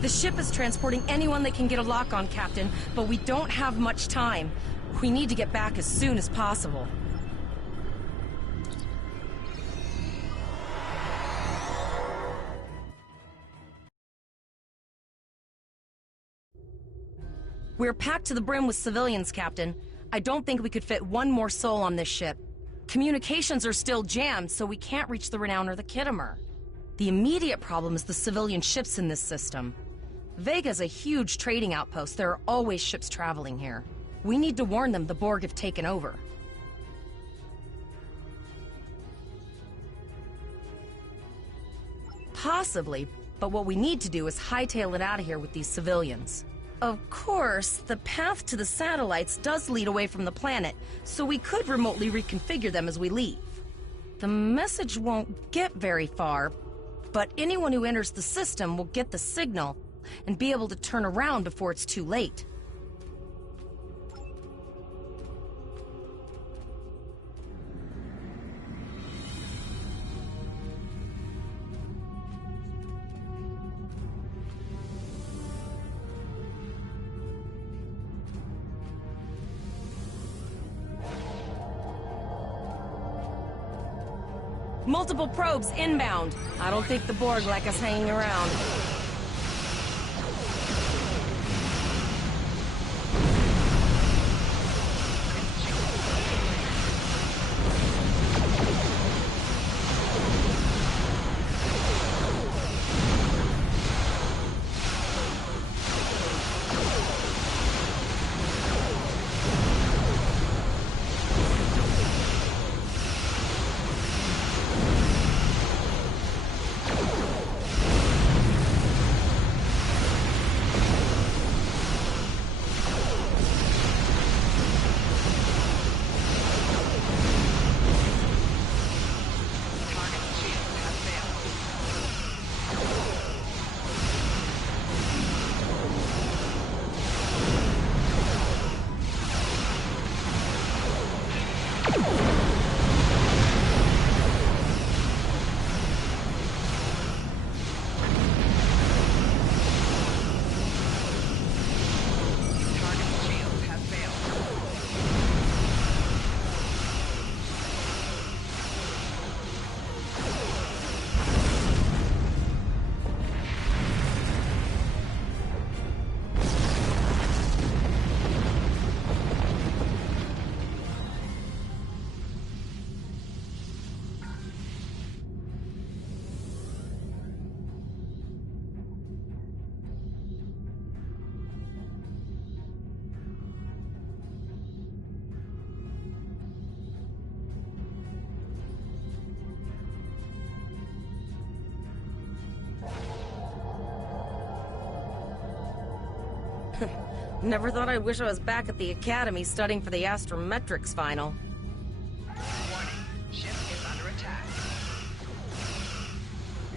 The ship is transporting anyone they can get a lock on, Captain, but we don't have much time. We need to get back as soon as possible. We're packed to the brim with civilians, Captain. I don't think we could fit one more soul on this ship. Communications are still jammed, so we can't reach the Renown or the Kittimer. The immediate problem is the civilian ships in this system. Vega's a huge trading outpost. There are always ships traveling here. We need to warn them the Borg have taken over. Possibly, but what we need to do is hightail it out of here with these civilians. Of course, the path to the satellites does lead away from the planet, so we could remotely reconfigure them as we leave. The message won't get very far, but anyone who enters the system will get the signal and be able to turn around before it's too late. Multiple probes inbound. I don't think the Borg like us hanging around. Never thought I'd wish I was back at the academy studying for the astrometrics final. Warning, ship is under attack.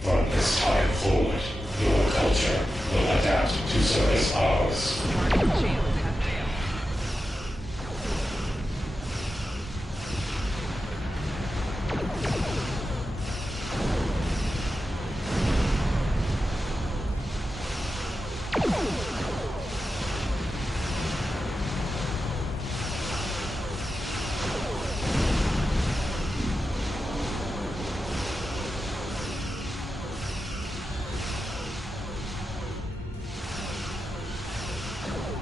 From this time forward, your culture will adapt to service ours. Target shields have failed.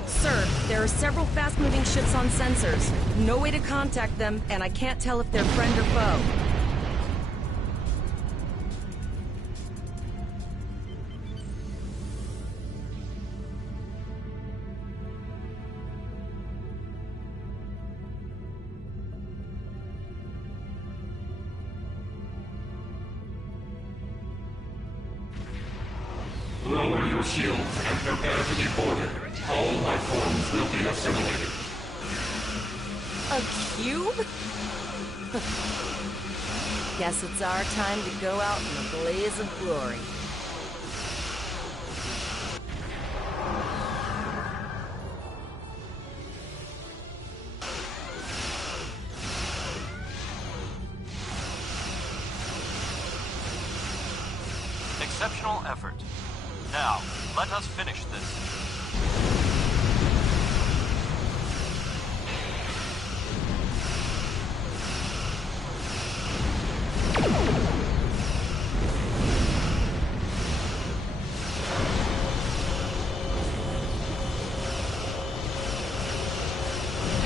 Sir, there are several fast-moving ships on sensors. No way to contact them, and I can't tell if they're friend or foe. Lower your shields and prepare to be boarded. All life forms will be assimilated. A cube? Guess it's our time to go out in a blaze of glory. Exceptional effort. Now, let us finish this.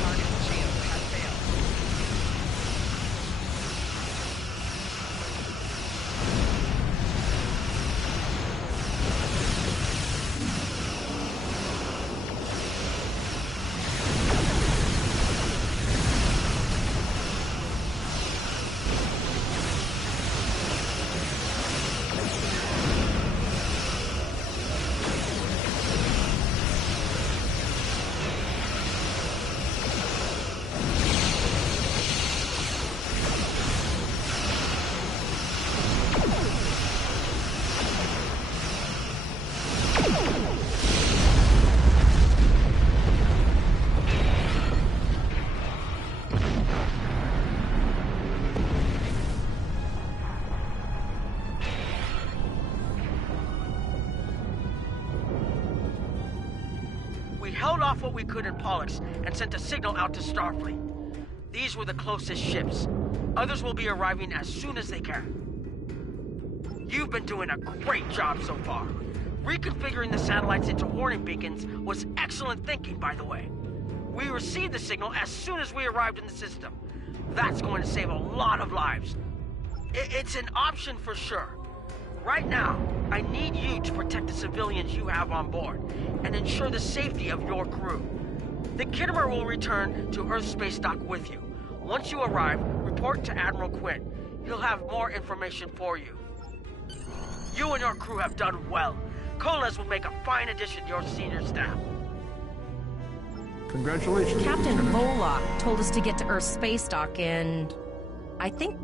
Target shields have failed. We held off what we could in Pollux and sent a signal out to Starfleet. These were the closest ships. Others will be arriving as soon as they can. You've been doing a great job so far. Reconfiguring the satellites into warning beacons was excellent thinking, by the way. We received the signal as soon as we arrived in the system. That's going to save a lot of lives. It's an option for sure. Right now, I need you to protect the civilians you have on board and ensure the safety of your crew. The Kittimer will return to Earth Space Dock with you. Once you arrive, report to Admiral Quinn. He'll have more information for you. You and your crew have done well. Colas will make a fine addition to your senior staff. Congratulations, Captain Lieutenant. Volok told us to get to Earth Space Dock in, I think,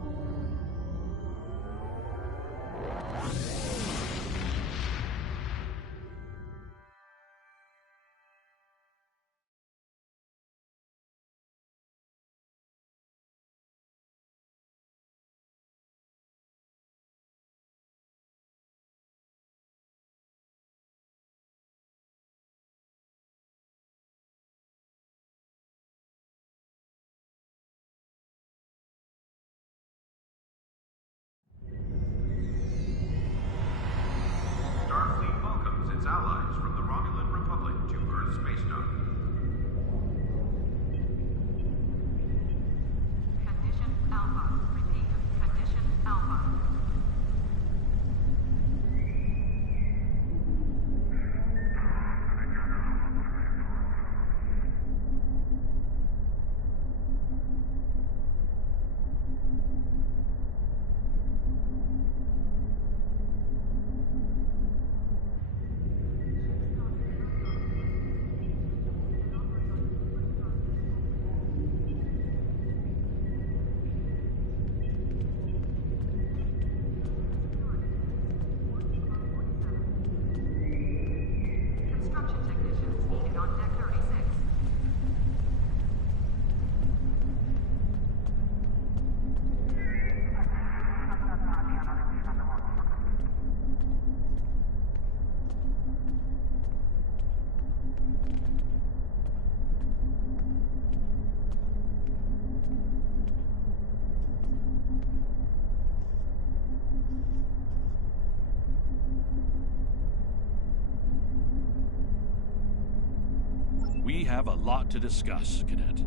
We have a lot to discuss, Cadet.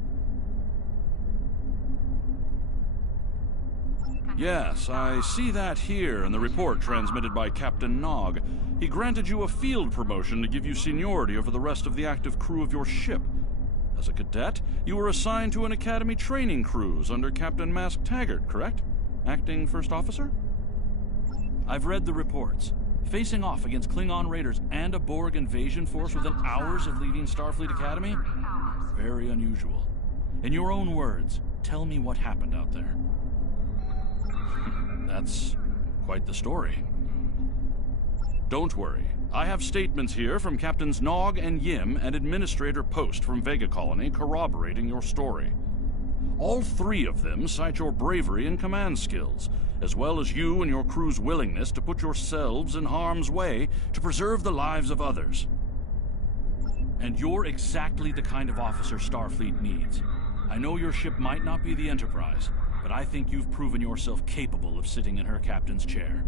Yes, I see that here in the report transmitted by Captain Nog. He granted you a field promotion to give you seniority over the rest of the active crew of your ship. As a cadet, you were assigned to an Academy training cruise under Captain Mask Taggart, correct? Acting First Officer? I've read the reports. Facing off against Klingon raiders and a Borg invasion force within hours of leaving Starfleet Academy? Very unusual. In your own words, tell me what happened out there. That's quite the story. Don't worry. I have statements here from Captains Nog and Yim and Administrator Post from Vega Colony corroborating your story. All three of them cite your bravery and command skills, as well as you and your crew's willingness to put yourselves in harm's way to preserve the lives of others. And you're exactly the kind of officer Starfleet needs. I know your ship might not be the Enterprise, but I think you've proven yourself capable of sitting in her captain's chair.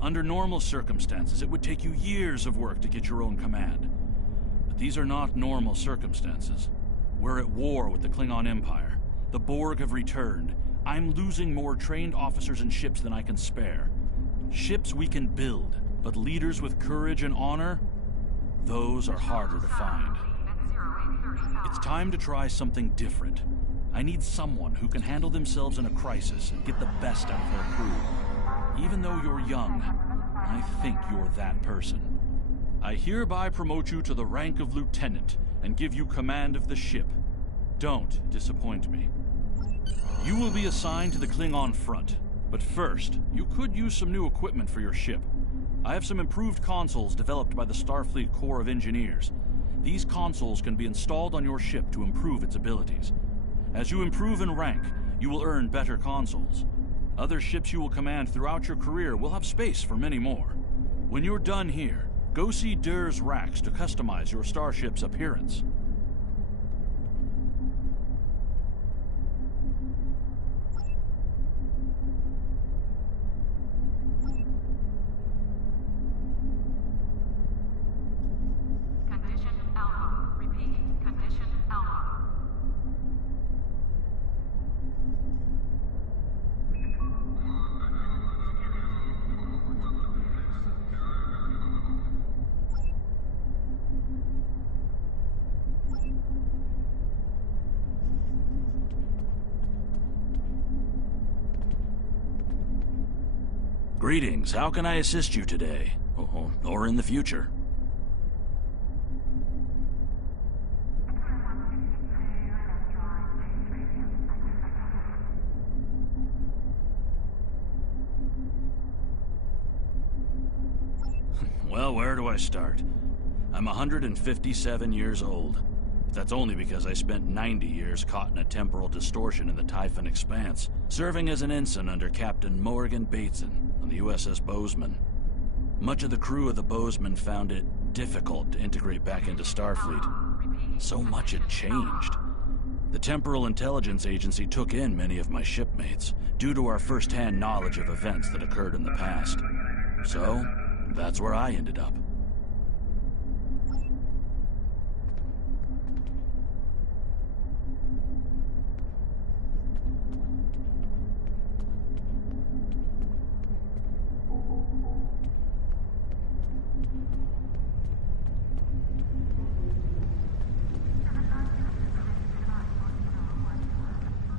Under normal circumstances, it would take you years of work to get your own command. But these are not normal circumstances. We're at war with the Klingon Empire. The Borg have returned. I'm losing more trained officers and ships than I can spare. Ships we can build, but leaders with courage and honor? Those are harder to find. It's time to try something different. I need someone who can handle themselves in a crisis and get the best out of their crew. Even though you're young, I think you're that person. I hereby promote you to the rank of lieutenant and give you command of the ship. Don't disappoint me. You will be assigned to the Klingon front, but first, you could use some new equipment for your ship. I have some improved consoles developed by the Starfleet Corps of Engineers. These consoles can be installed on your ship to improve its abilities. As you improve in rank, you will earn better consoles. Other ships you will command throughout your career will have space for many more. When you're done here, go see Dur's racks to customize your starship's appearance. Greetings. How can I assist you today? Or in the future? Well, where do I start? I'm 157 years old. That's only because I spent 90 years caught in a temporal distortion in the Typhon Expanse, serving as an ensign under Captain Morgan Bateson on the USS Bozeman. Much of the crew of the Bozeman found it difficult to integrate back into Starfleet. So much had changed. The Temporal Intelligence Agency took in many of my shipmates, due to our first-hand knowledge of events that occurred in the past. So, that's where I ended up.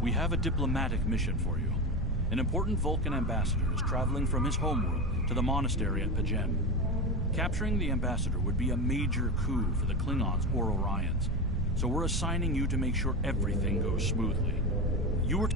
We have a diplomatic mission for you. An important Vulcan ambassador is traveling from his homeworld to the monastery at Pajem. Capturing the ambassador would be a major coup for the Klingons or Orions, so we're assigning you to make sure everything goes smoothly. You were...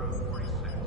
route 46.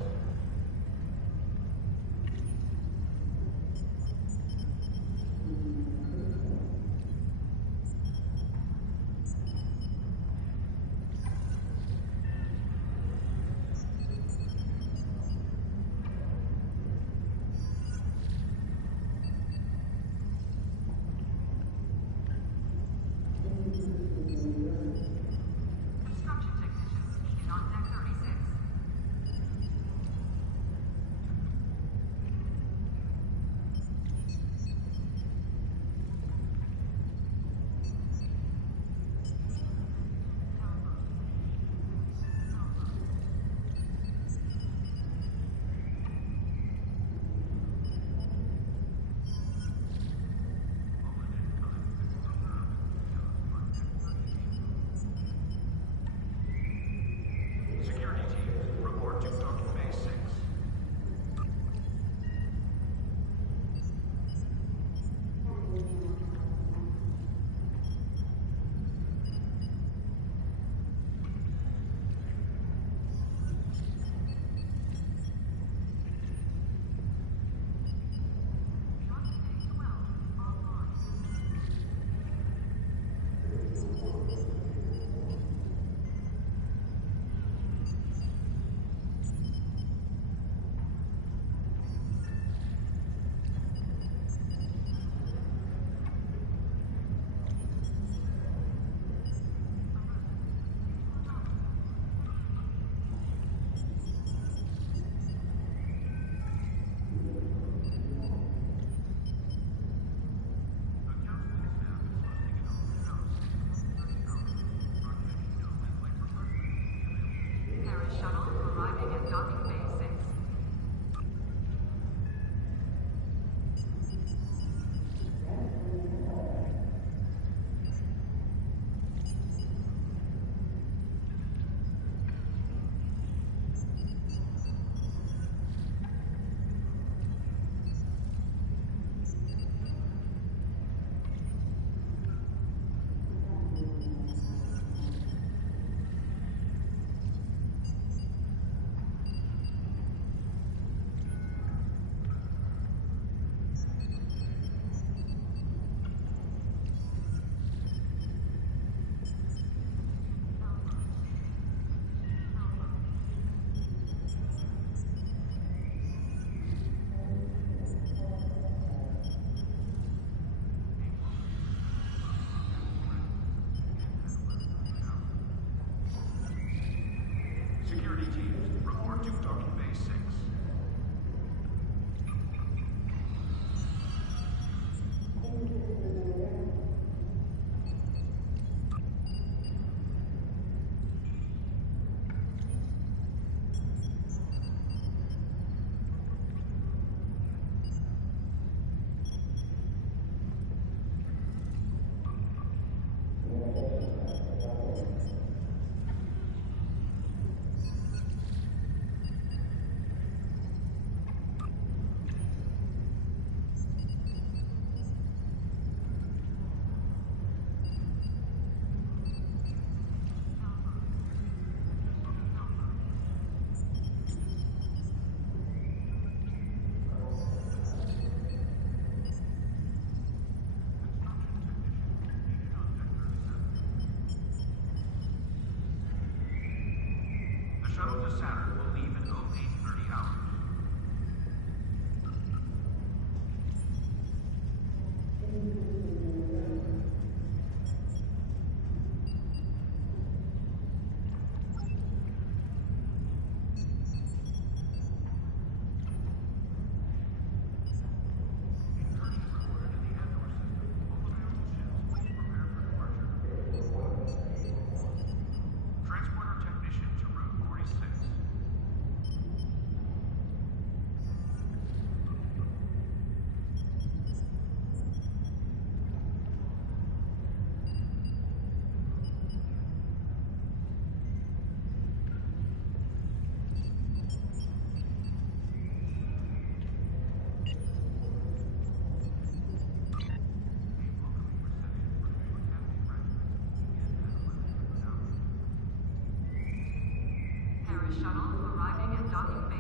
shuttle arriving at docking